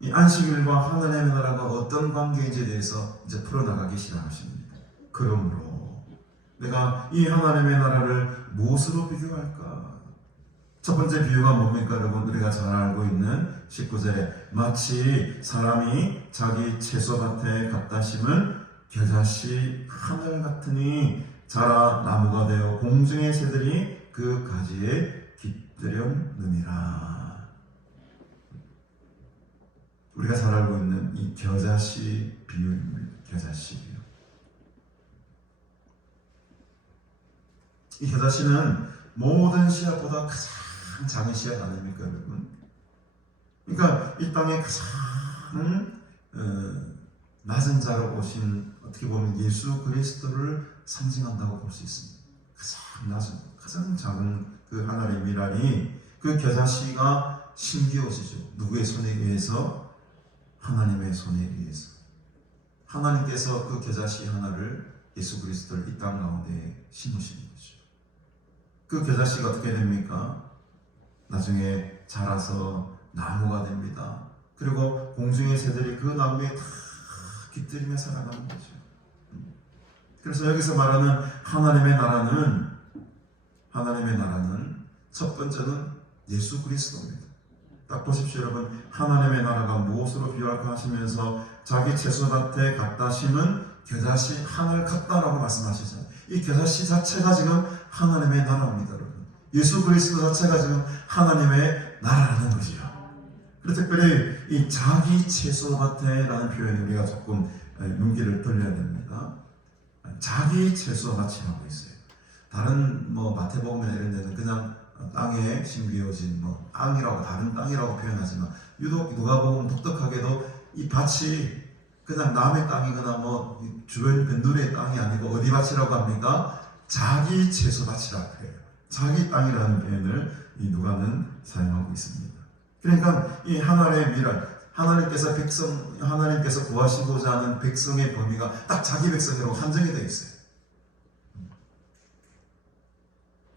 이 안식일과 하나님의 나라가 어떤 관계인지에 대해서 이제 풀어나가기 시작하십니다. 그러므로 내가 이 하나님의 나라를 무엇으로 비교할까? 첫 번째 비유가 뭡니까? 여러분, 우리가 잘 알고 있는 19절에 마치 사람이 자기 채소밭에 갖다 심은 겨자씨 하늘 같으니 자라 나무가 되어 공중의 새들이 그 가지에 깃들였느니라. 우리가 잘 알고 있는 이 겨자씨 비유입니다. 겨자씨 비유. 이 겨자씨는 모든 씨앗보다 가장 작은 씨앗 아닙니까, 여러분? 그러니까 이 땅에 가장 낮은 자로 오신, 어떻게 보면 예수 그리스도를 상징한다고 볼 수 있습니다. 가장 낮은, 가장 작은 그 하나님의 미랄이 그 겨자씨가 심기어지죠. 누구의 손에 의해서? 하나님의 손에 의해서. 하나님께서 그 겨자씨 하나를, 예수 그리스도를 이 땅 가운데 심으시는 거죠. 그 겨자씨가 어떻게 됩니까? 나중에 자라서 나무가 됩니다. 그리고 공중의 새들이 그 나무에 다 깃들이며 살아가는 거죠. 그래서 여기서 말하는 하나님의 나라는 첫 번째는 예수 그리스도입니다. 딱 보십시오, 여러분. 하나님의 나라가 무엇으로 비유할까 하시면서 자기 채소밭에 갖다 심은 겨자씨 하늘 같다라고 말씀하시죠. 이 겨자씨 자체가 지금 하나님의 나라입니다, 여러분. 예수 그리스도 자체가 지금 하나님의 나라라는 거죠. 그래서 특별히 이 자기 채소밭에라는 표현에 우리가 조금 눈길을 돌려야 됩니다. 자기 채소밭이라고 있어요. 다른 마태복음이나 이런 데는 그냥 땅에 심기어진 땅이라고, 다른 땅이라고 표현하지만 유독 누가복음 독특하게도 이 밭이 그냥 남의 땅이거나 주변 변두리의 땅이 아니고 어디 밭이라고 합니까? 자기 채소밭이라고 해요. 자기 땅이라는 표현을 이 누가는 사용하고 있습니다. 그러니까 이 하나님의 미랄, 하나님께서 구하시고자 하는 백성의 범위가 딱 자기 백성이라고 한정이 되어 있어요.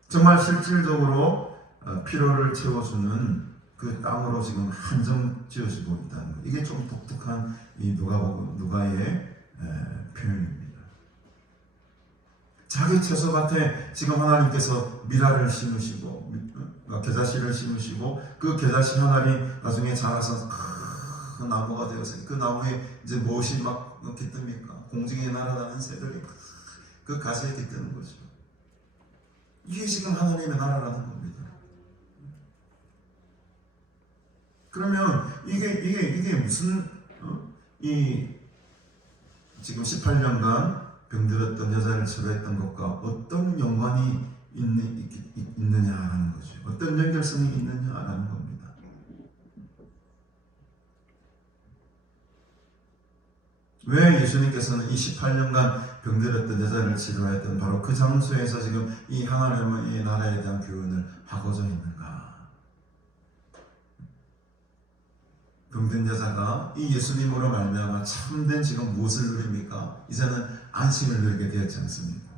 정말 실질적으로 필요를 채워주는 그 땅으로 지금 한정 지어지고 있다는 것. 이게 좀 독특한 이 누가의 표현입니다. 자기 채소밭에 지금 하나님께서 미랄을 심으시고 겨자씨를 심으시고 그 겨자씨 하나님 나중에 자라서 큰 나무가 되어서 그 나무에 이제 무엇이 막 깃듭니까? 공중에 날아다니는 새들이 그 가지에 깃드는 거죠. 이게 지금 하나님의 나라라는 겁니다. 그러면 이게 무슨 지금 18년간 병들었던 여자를 치료했던 것과 어떤 연관이 있느냐라는 거죠. 어떤 연결성이 있느냐라는 겁니다. 왜 예수님께서는 이 18년간 병들었던 여자를 치료했던 바로 그 장소에서 지금 이 하나님의 나라에 대한 교훈을 하고자 했는가? 병든 여자가 이 예수님으로 말미암아 참된 지금 무엇을 누립니까? 이제는 안식을 누리게 되었지 않습니까?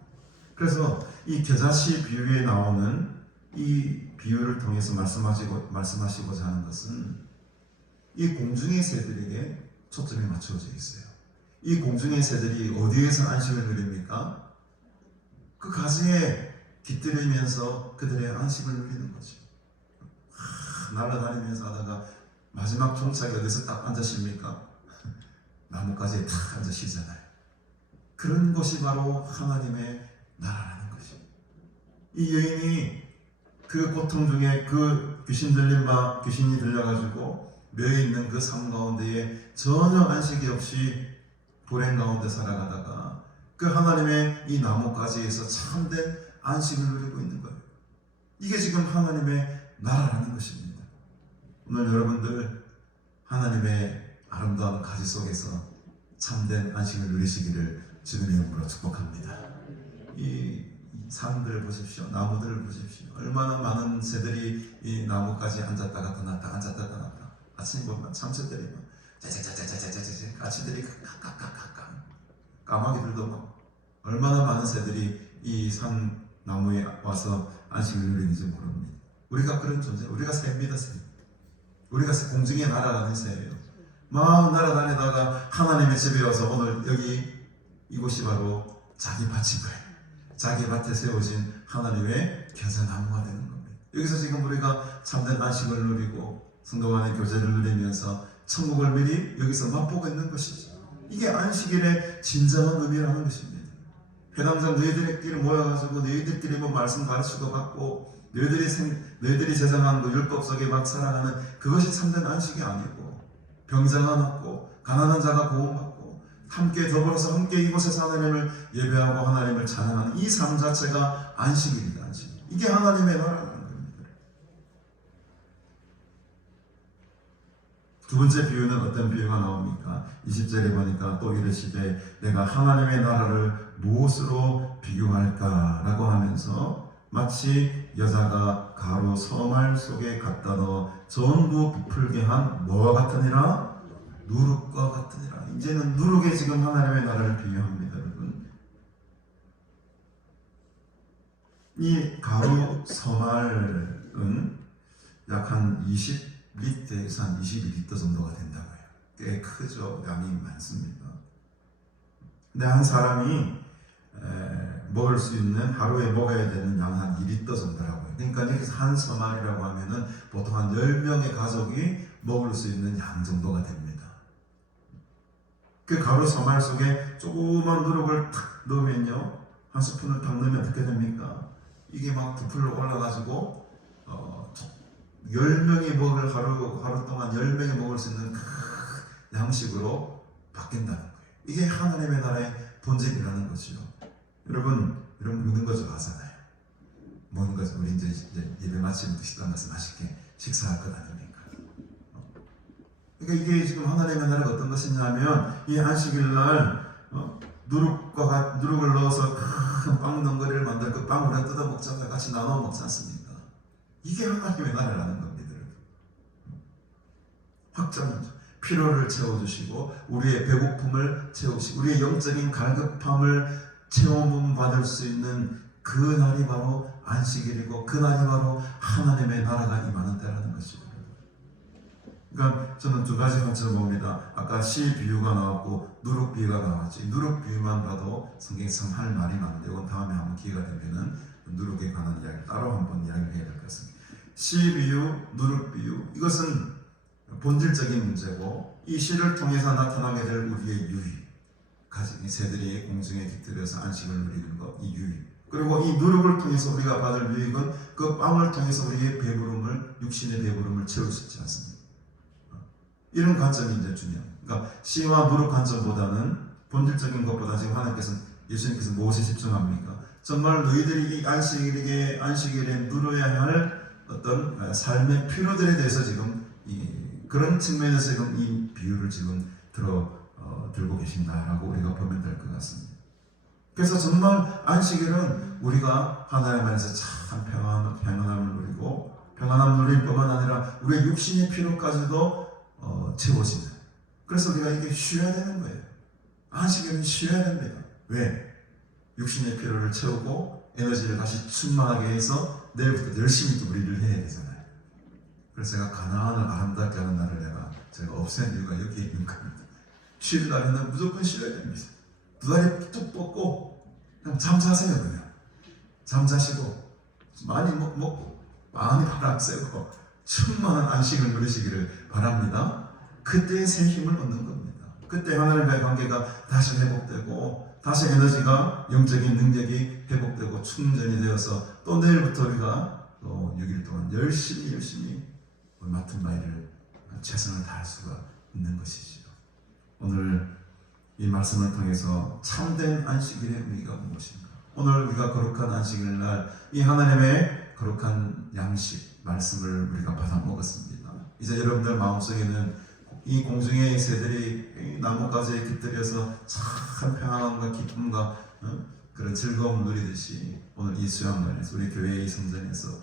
그래서 이 겨자씨 비유에 나오는 이 비유를 통해서 말씀하시고자 하는 것은 이 공중의 새들에게 초점이 맞춰져 있어요. 이 공중의 새들이 어디에서 안식을 누립니까? 그 가지에 깃들이면서 그들의 안식을 누리는 거죠. 날아다니면서 하다가 마지막 종착이 어디서 딱 앉아 쉽니까? 나뭇가지에 탁 앉아 쉬잖아요. 그런 것이 바로 하나님의 나라라는 것이. 이 여인이 그 고통 중에 그 귀신이 들려가지고 묘에 그 삶 가운데에 전혀 안식이 없이 불행 가운데 살아가다가 그 하나님의 이 나뭇가지에서 참된 안식을 누리고 있는 거예요. 이게 지금 하나님의 나라라는 것입니다. 오늘 여러분들 하나님의 아름다운 가지 속에서 참된 안식을 누리시기를 주님의 이름으로 축복합니다. 이 산들 보십시오. 나무들을 보십시오. 얼마나 많은 새들이 이 나무까지 앉았다가 떠났다 앉았다 떠났다. 아침에 보면 참새들이 막 짜자자자자자자자 가치들이 각각각각 까마귀들도 막 얼마나 많은 새들이 이 산 나무에 와서 안식을 누리는지 모릅니다. 우리가 그런 존재, 우리가 새입니다. 새. 우리가 공중의 날아다니는 새예요. 막 날아다니다가 하나님의 집에 와서 오늘 여기 이곳이 바로 자기 밭인 거예요. 자기 밭에 세워진 하나님의 겨자나무가 되는 겁니다. 여기서 지금 우리가 참된 안식을 누리고 성도 간의 교제를 누리면서 천국을 미리 여기서 맛보고 있는 것이죠. 이게 안식일의 진정한 의미라는 것입니다. 회당장 너희들끼리 모여가지고 너희들끼리 뭐 말씀 가르치고 받고 너희들이 제정한 그 율법 속에 막 살아가는 그것이 참된 안식이 아니고 병자가 낫고 가난한 자가 구원받고 함께 더불어서 함께 이곳에서 하나님을 예배하고 하나님을 찬양하는 이 삶 자체가 안식일이다. 안식. 이게 하나님의 나라라는 겁니다. 두 번째 비유는 어떤 비유가 나옵니까? 20절에 보니까 또 이르시되 내가 하나님의 나라를 무엇으로 비교할까라고 하면서 마치 여자가 가루 서말 속에 갖다 넣어 전부 부풀게 한 뭐와 같으니라? 누룩과 같으니라. 이제는 누룩에 지금 하나님의 나라를 비유합니다. 여러분, 이 가루 서말은 약 한 20리터에서 한 22리터 정도가 된다고 해요. 꽤 크죠. 양이 많습니다. 근데 한 사람이 먹을 수 있는 하루에 먹어야 되는 양 한 2리터 정도라고 해요. 그러니까 여기서 한 서말이라고 하면은 보통 한 10명의 가족이 먹을 수 있는 양 정도가 됩니다. 그 가루 서말 속에 조그만 누룩을 탁 넣으면요, 한 스푼을 탁 넣으면 어떻게 됩니까? 이게 막 부풀러 올라가지고 10명이 먹을 하루 동안 10명이 먹을 수 있는 큰 양식으로 바뀐다는 거예요. 이게 하나님의 나라의 본질이라는 거죠. 여러분 먹는 거 좋아하잖아요. 먹는 거 우리 이제 예배 마치면 식당 가서 맛있게 식사할 것 아닙니까? 그러니까 이게 지금 하나님의 나라가 어떤 것이냐면 이 안식일 날 누룩을 넣어서 큰 빵 덩어리를 만들 그 빵을 우리가 뜯어 먹자고 같이 나눠 먹지 않습니까? 이게 하나님의 나라라는 겁니다. 확장이죠. 필요를 채워주시고 우리의 배고픔을 채우시고 우리의 영적인 갈급함을 체험 받을 수 있는 그 날이 바로 안식일이고 그 날이 바로 하나님의 나라가 임하는 때라는 것이죠. 그러니까 저는 두 가지 관점을 봅니다. 아까 시 비유가 나왔고 누룩 비유가 나왔지. 누룩 비유만 봐도 성경에서 할 말이 많은데 이건 다음에 한번 기회가 되면은 누룩에 관한 이야기 따로 한번 이야기를 해야 될 것 같습니다. 시 비유, 누룩 비유, 이것은 본질적인 문제고 이 시를 통해서 나타나게 될 우리의 유익, 가진 새들이 공중에 깃들여서 안식을 누리는 것, 이 유익. 그리고 이 누룩을 통해서 우리가 받을 유익은 그 빵을 통해서 우리의 배부름을, 육신의 배부름을 채울 수 있지 않습니까? 이런 관점이 이제 중요합니다. 그러니까 시와 누룩 관점보다는 본질적인 것보다 지금 하나님께서는 예수님께서 무엇에 집중합니까? 정말 너희들이 이 안식일에 누려야 할 어떤 삶의 필요들에 대해서 지금 그런 측면에서 지금 이 비유를 지금 들고 계신다라고 우리가 보면 될 것 같습니다. 그래서 정말 안식일은 우리가 하나님 안에서 참 평안함을 누리고 평안함을 누릴 뿐만 아니라 우리의 육신의 필요까지도 채워지는. 그래서 우리가 이게 쉬어야 되는 거예요. 안식일은 쉬어야 됩니다. 왜? 육신의 필요를 채우고 에너지를 다시 충만하게 해서 내일부터 열심히 또 우리를 해야 되잖아요. 그래서 제가 가나안을 아름답게 하는 날을 제가 없앤 이유가 여기에 있는 겁니다. 쉴 날에는 무조건 쉬어야 됩니다. 두 다리 뚝 뻗고 그냥 잠자세요. 그냥 잠자시고 많이 먹고 많이 바람 쐬고 충만한 안식을 누리시기를 바랍니다. 그때 새 힘을 얻는 겁니다. 그때 하나님과의 관계가 다시 회복되고 다시 에너지가 영적인 능력이 회복되고 충전이 되어서 또 내일부터 우리가 또 6일 동안 열심히 맡은 바를 최선을 다할 수가 있는 것이지요. 오늘 이 말씀을 통해서 참된 안식일의 의미가 무엇인가? 오늘 우리가 거룩한 안식일 날 이 하나님의 거룩한 양식 말씀을 우리가 받아 먹었습니다. 이제 여러분들 마음속에는 이 공중의 새들이 이 나뭇가지에 깃들여서 참 평안함과 기쁨과 그런 즐거움을 누리듯이 오늘 이 수양날에서 우리 교회의 성전에서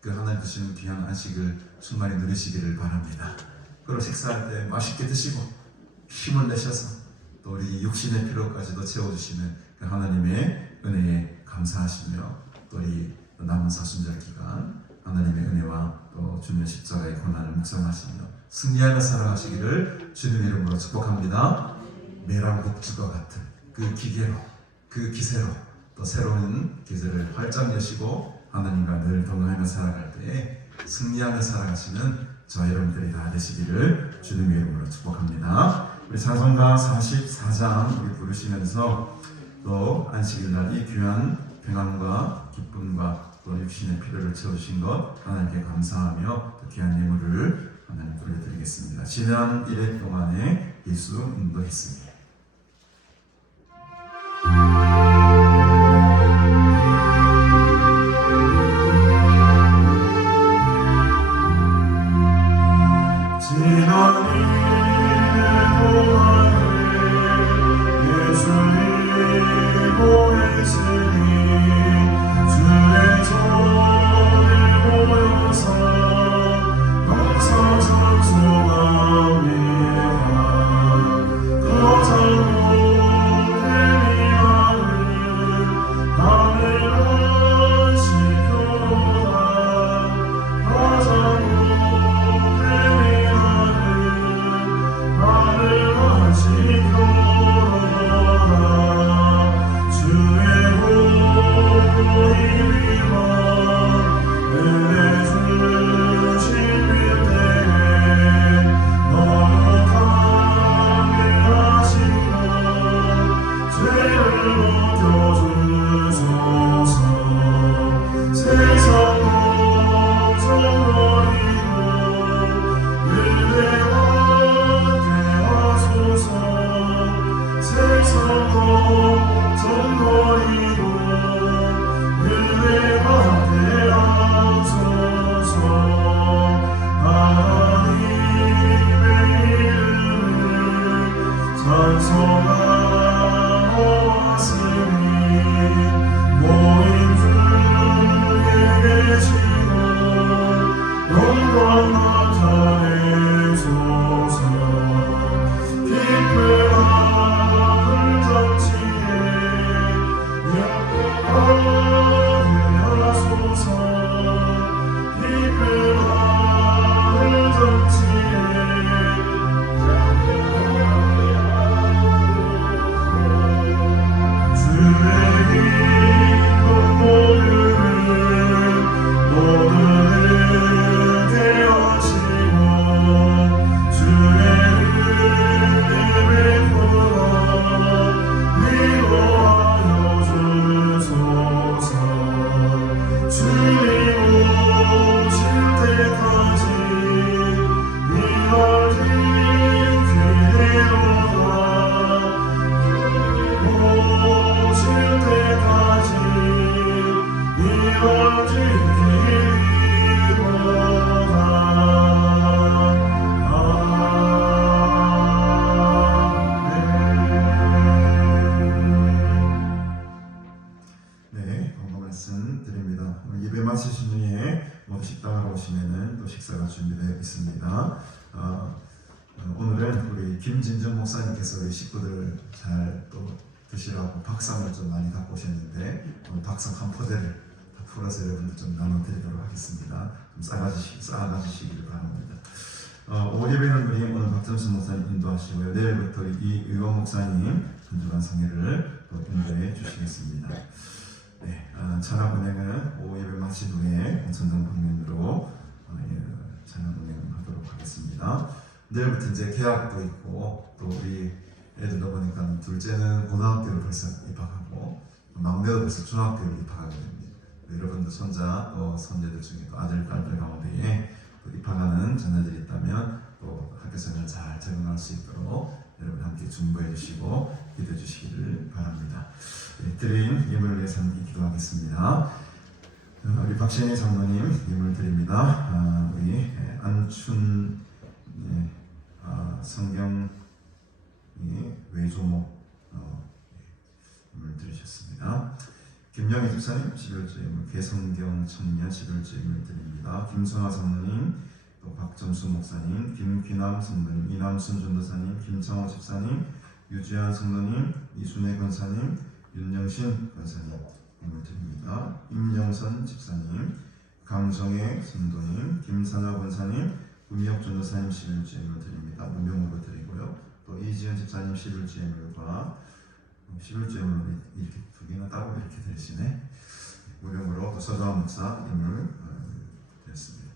그 하나님 주시는 귀한 안식을 충만히 누리시기를 바랍니다. 그리고 식사할 때 맛있게 드시고 힘을 내셔서 또 우리 육신의 필요까지도 채워주시는 그 하나님의 은혜에 감사하시며 또 우리 남은 사순절 기간 하나님의 은혜와 또 주님의 십자가의 고난을 묵상하시며 승리하며 살아가시기를 주님의 이름으로 축복합니다. 매랑국주와 같은 그 기계로 그 기세로 또 새로운 기세를 활짝 여시고 하나님과 늘 동행하며 살아갈 때에 승리하며 살아가시는 저와 여러분들이 다 되시기를 주님의 이름으로 축복합니다. 우리 찬송가 44장 우리 부르시면서 또 안식일날 이 귀한 평안과 기쁨과 또 육신의 필요를 채워주신 것 하나님께 감사하며 또 귀한 예물을 하나님 돌려드리겠습니다. 지난 1회 동안에 예수 인도했습니다. 지난 1회 동안에 예수 인도했으니 주의 전에 모여서 항상 찬송합니다. 가장 오늘은 우리 김진정 목사님께서 우리 식구들을 잘 또 드시라고 박상을 좀 많이 갖고 오셨는데 오늘 박상 한 포대를 다 풀어서 여러분들 좀 나눠드리도록 하겠습니다. 좀 쌓아가지시기를 바랍니다. 오후 예배는 우리 오늘 박정수 목사님 인도하시고요. 내일부터 이의원 목사님 한 주간 성회를 또 인도해 주시겠습니다. 네, 찬양 운행은 오후 예배 마친 후에 전당 방면으로 찬양 운행하도록 하겠습니다. 내일부터 이제 계약도 있고 또 우리 애들도 보니까 둘째는 고등학교를 벌써 입학하고 막내도 벌써 중학교를 입학하게 됩니다. 여러분들 손자 또 손자들 중에 또 아들, 딸들 가운데에 또 입학하는 자녀들이 있다면 또 학교 생활 잘 적응할 수 있도록 여러분 함께 중보해 주시고 기도해 주시기를 바랍니다. 드린 예물을 위해서 함께 기도하겠습니다. 우리 박신희 장로님 예물 드립니다. 우리 안춘 성경 외조목 예물 드리셨습니다. 김영희 집사님 11조 예물, 개성경 청년 11조 예물 드립니다. 김선화 장로님, 또 박정수 목사님, 김귀남 성도님, 이남순 전도사님, 김창호 집사님, 유지한 성도님, 이순혜 권사님, 윤영신 권사님 예물 드립니다. 임영선 집사님, 강정혜 성도님, 김선화 권사님, 문미혁 전도사님 11조 예물 드립니다. 무명으로 드리고요. 또 이지은 집사님 11조 예물과 11조 예물을 이렇게 두 개나 따로 이렇게 드리시네. 무명으로 또 서정환 목사 예물 드렸습니다.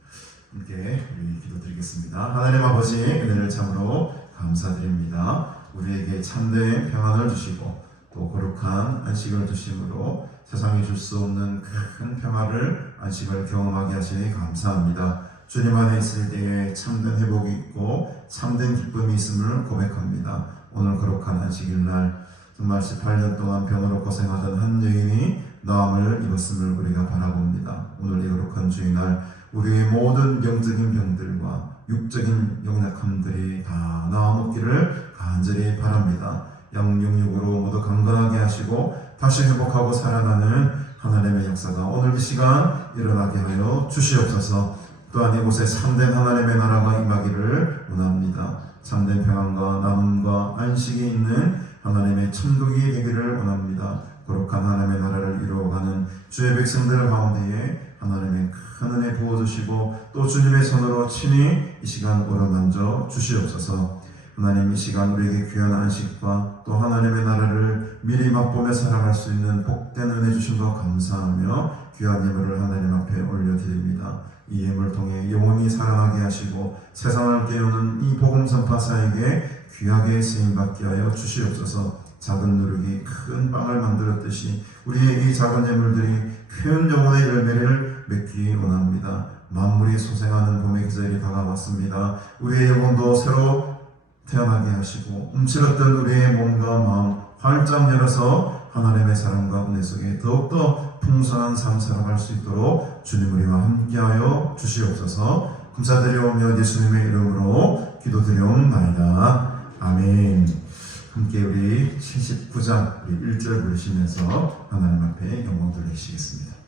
함께 우리 기도드리겠습니다. 하나님 아버지, 은혜를 참으로 감사드립니다. 우리에게 참된 평안을 주시고 또 거룩한 안식을 주심으로 세상이 줄 수 없는 큰 평화를, 안식을 경험하게 하시니 감사합니다. 주님 안에 있을 때에 참된 회복이 있고 참된 기쁨이 있음을 고백합니다. 오늘 거룩한 안식일날 정말 18년 동안 병으로 고생하던 한 여인이 나음을 입었음을 우리가 바라봅니다. 오늘 이 거룩한 주일날 우리의 모든 영적인 병들과 육적인 연약함들이 다 나아먹기를 간절히 바랍니다. 영육으로 모두 강건하게 하시고 다시 회복하고 살아나는 하나님의 역사가 오늘 이 시간 일어나게 하여 주시옵소서. 또한 이곳에 참된 하나님의 나라가 임하기를 원합니다. 참된 평안과 나눔과 안식이 있는 하나님의 천국이 되기를 원합니다. 거룩한 하나님의 나라를 이루어가는 주의 백성들 가운데에 하나님의 큰 은혜 부어주시고 또 주님의 손으로 친히 이 시간 어루만져 주시옵소서. 하나님, 이 시간 우리에게 귀한 안식과 또 하나님의 나라를 미리 맛보며 살아갈 수 있는 복된 은혜 주신 것 감사하며 귀한 예물을 하나님 앞에 올려드립니다. 이 예물 통해 영원히 살아나게 하시고 세상을 깨우는 이 복음 선파사에게 귀하게 쓰임받게 하여 주시옵소서. 작은 누룩이 큰 빵을 만들었듯이 우리의 이 작은 예물들이 큰 영혼의 열매를 맺기 원합니다. 만물이 소생하는 봄의 계절이 다가왔습니다. 우리의 영혼도 새로 태어나게 하시고 움츠렸던 우리의 몸과 마음 활짝 열어서 하나님의 사랑과 은혜 속에 더욱더 풍성한 삶 살아갈 수 있도록 주님 우리와 함께하여 주시옵소서. 감사드리오며 예수님의 이름으로 기도드리옵나이다. 아멘. 함께 우리 79장 1절 부르시면서 하나님 앞에 영광 돌리시겠습니다.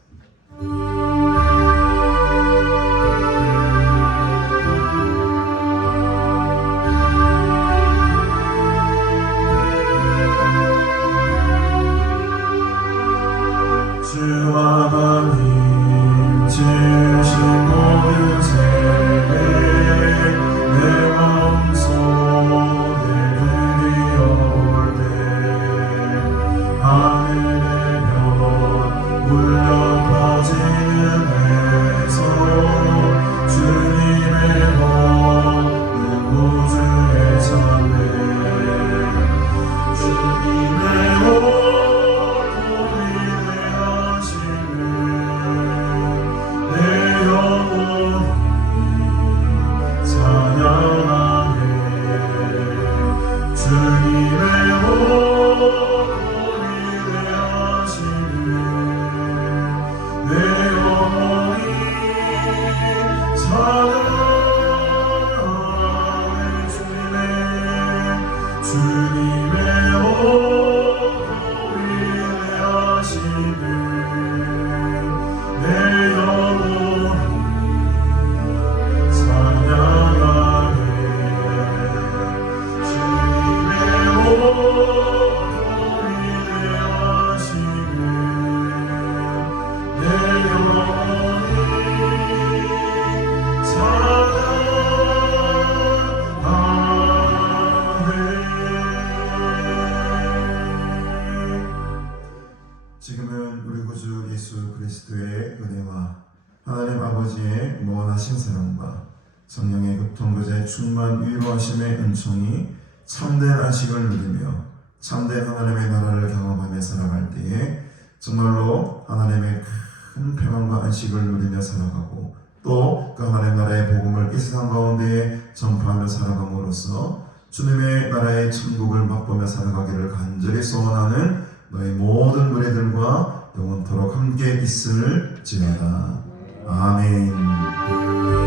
지금은 우리 구주 예수 그리스도의 은혜와 하나님 아버지의 무한하신 사랑과 성령의 교통교제 충만 위로하심의 은총이 참된 안식을 누리며 참된 하나님의 나라를 경험하며 살아갈 때에 정말로 하나님의 큰 평안과 안식을 누리며 살아가고 또 그 하나님 나라의 복음을 이 세상 가운데에 전파하며 살아감으로써 주님의 나라의 천국을 맛보며 살아가기를 간절히 소원하는 너희 모든 무리들과 영원토록 함께 있을지어다. 아멘.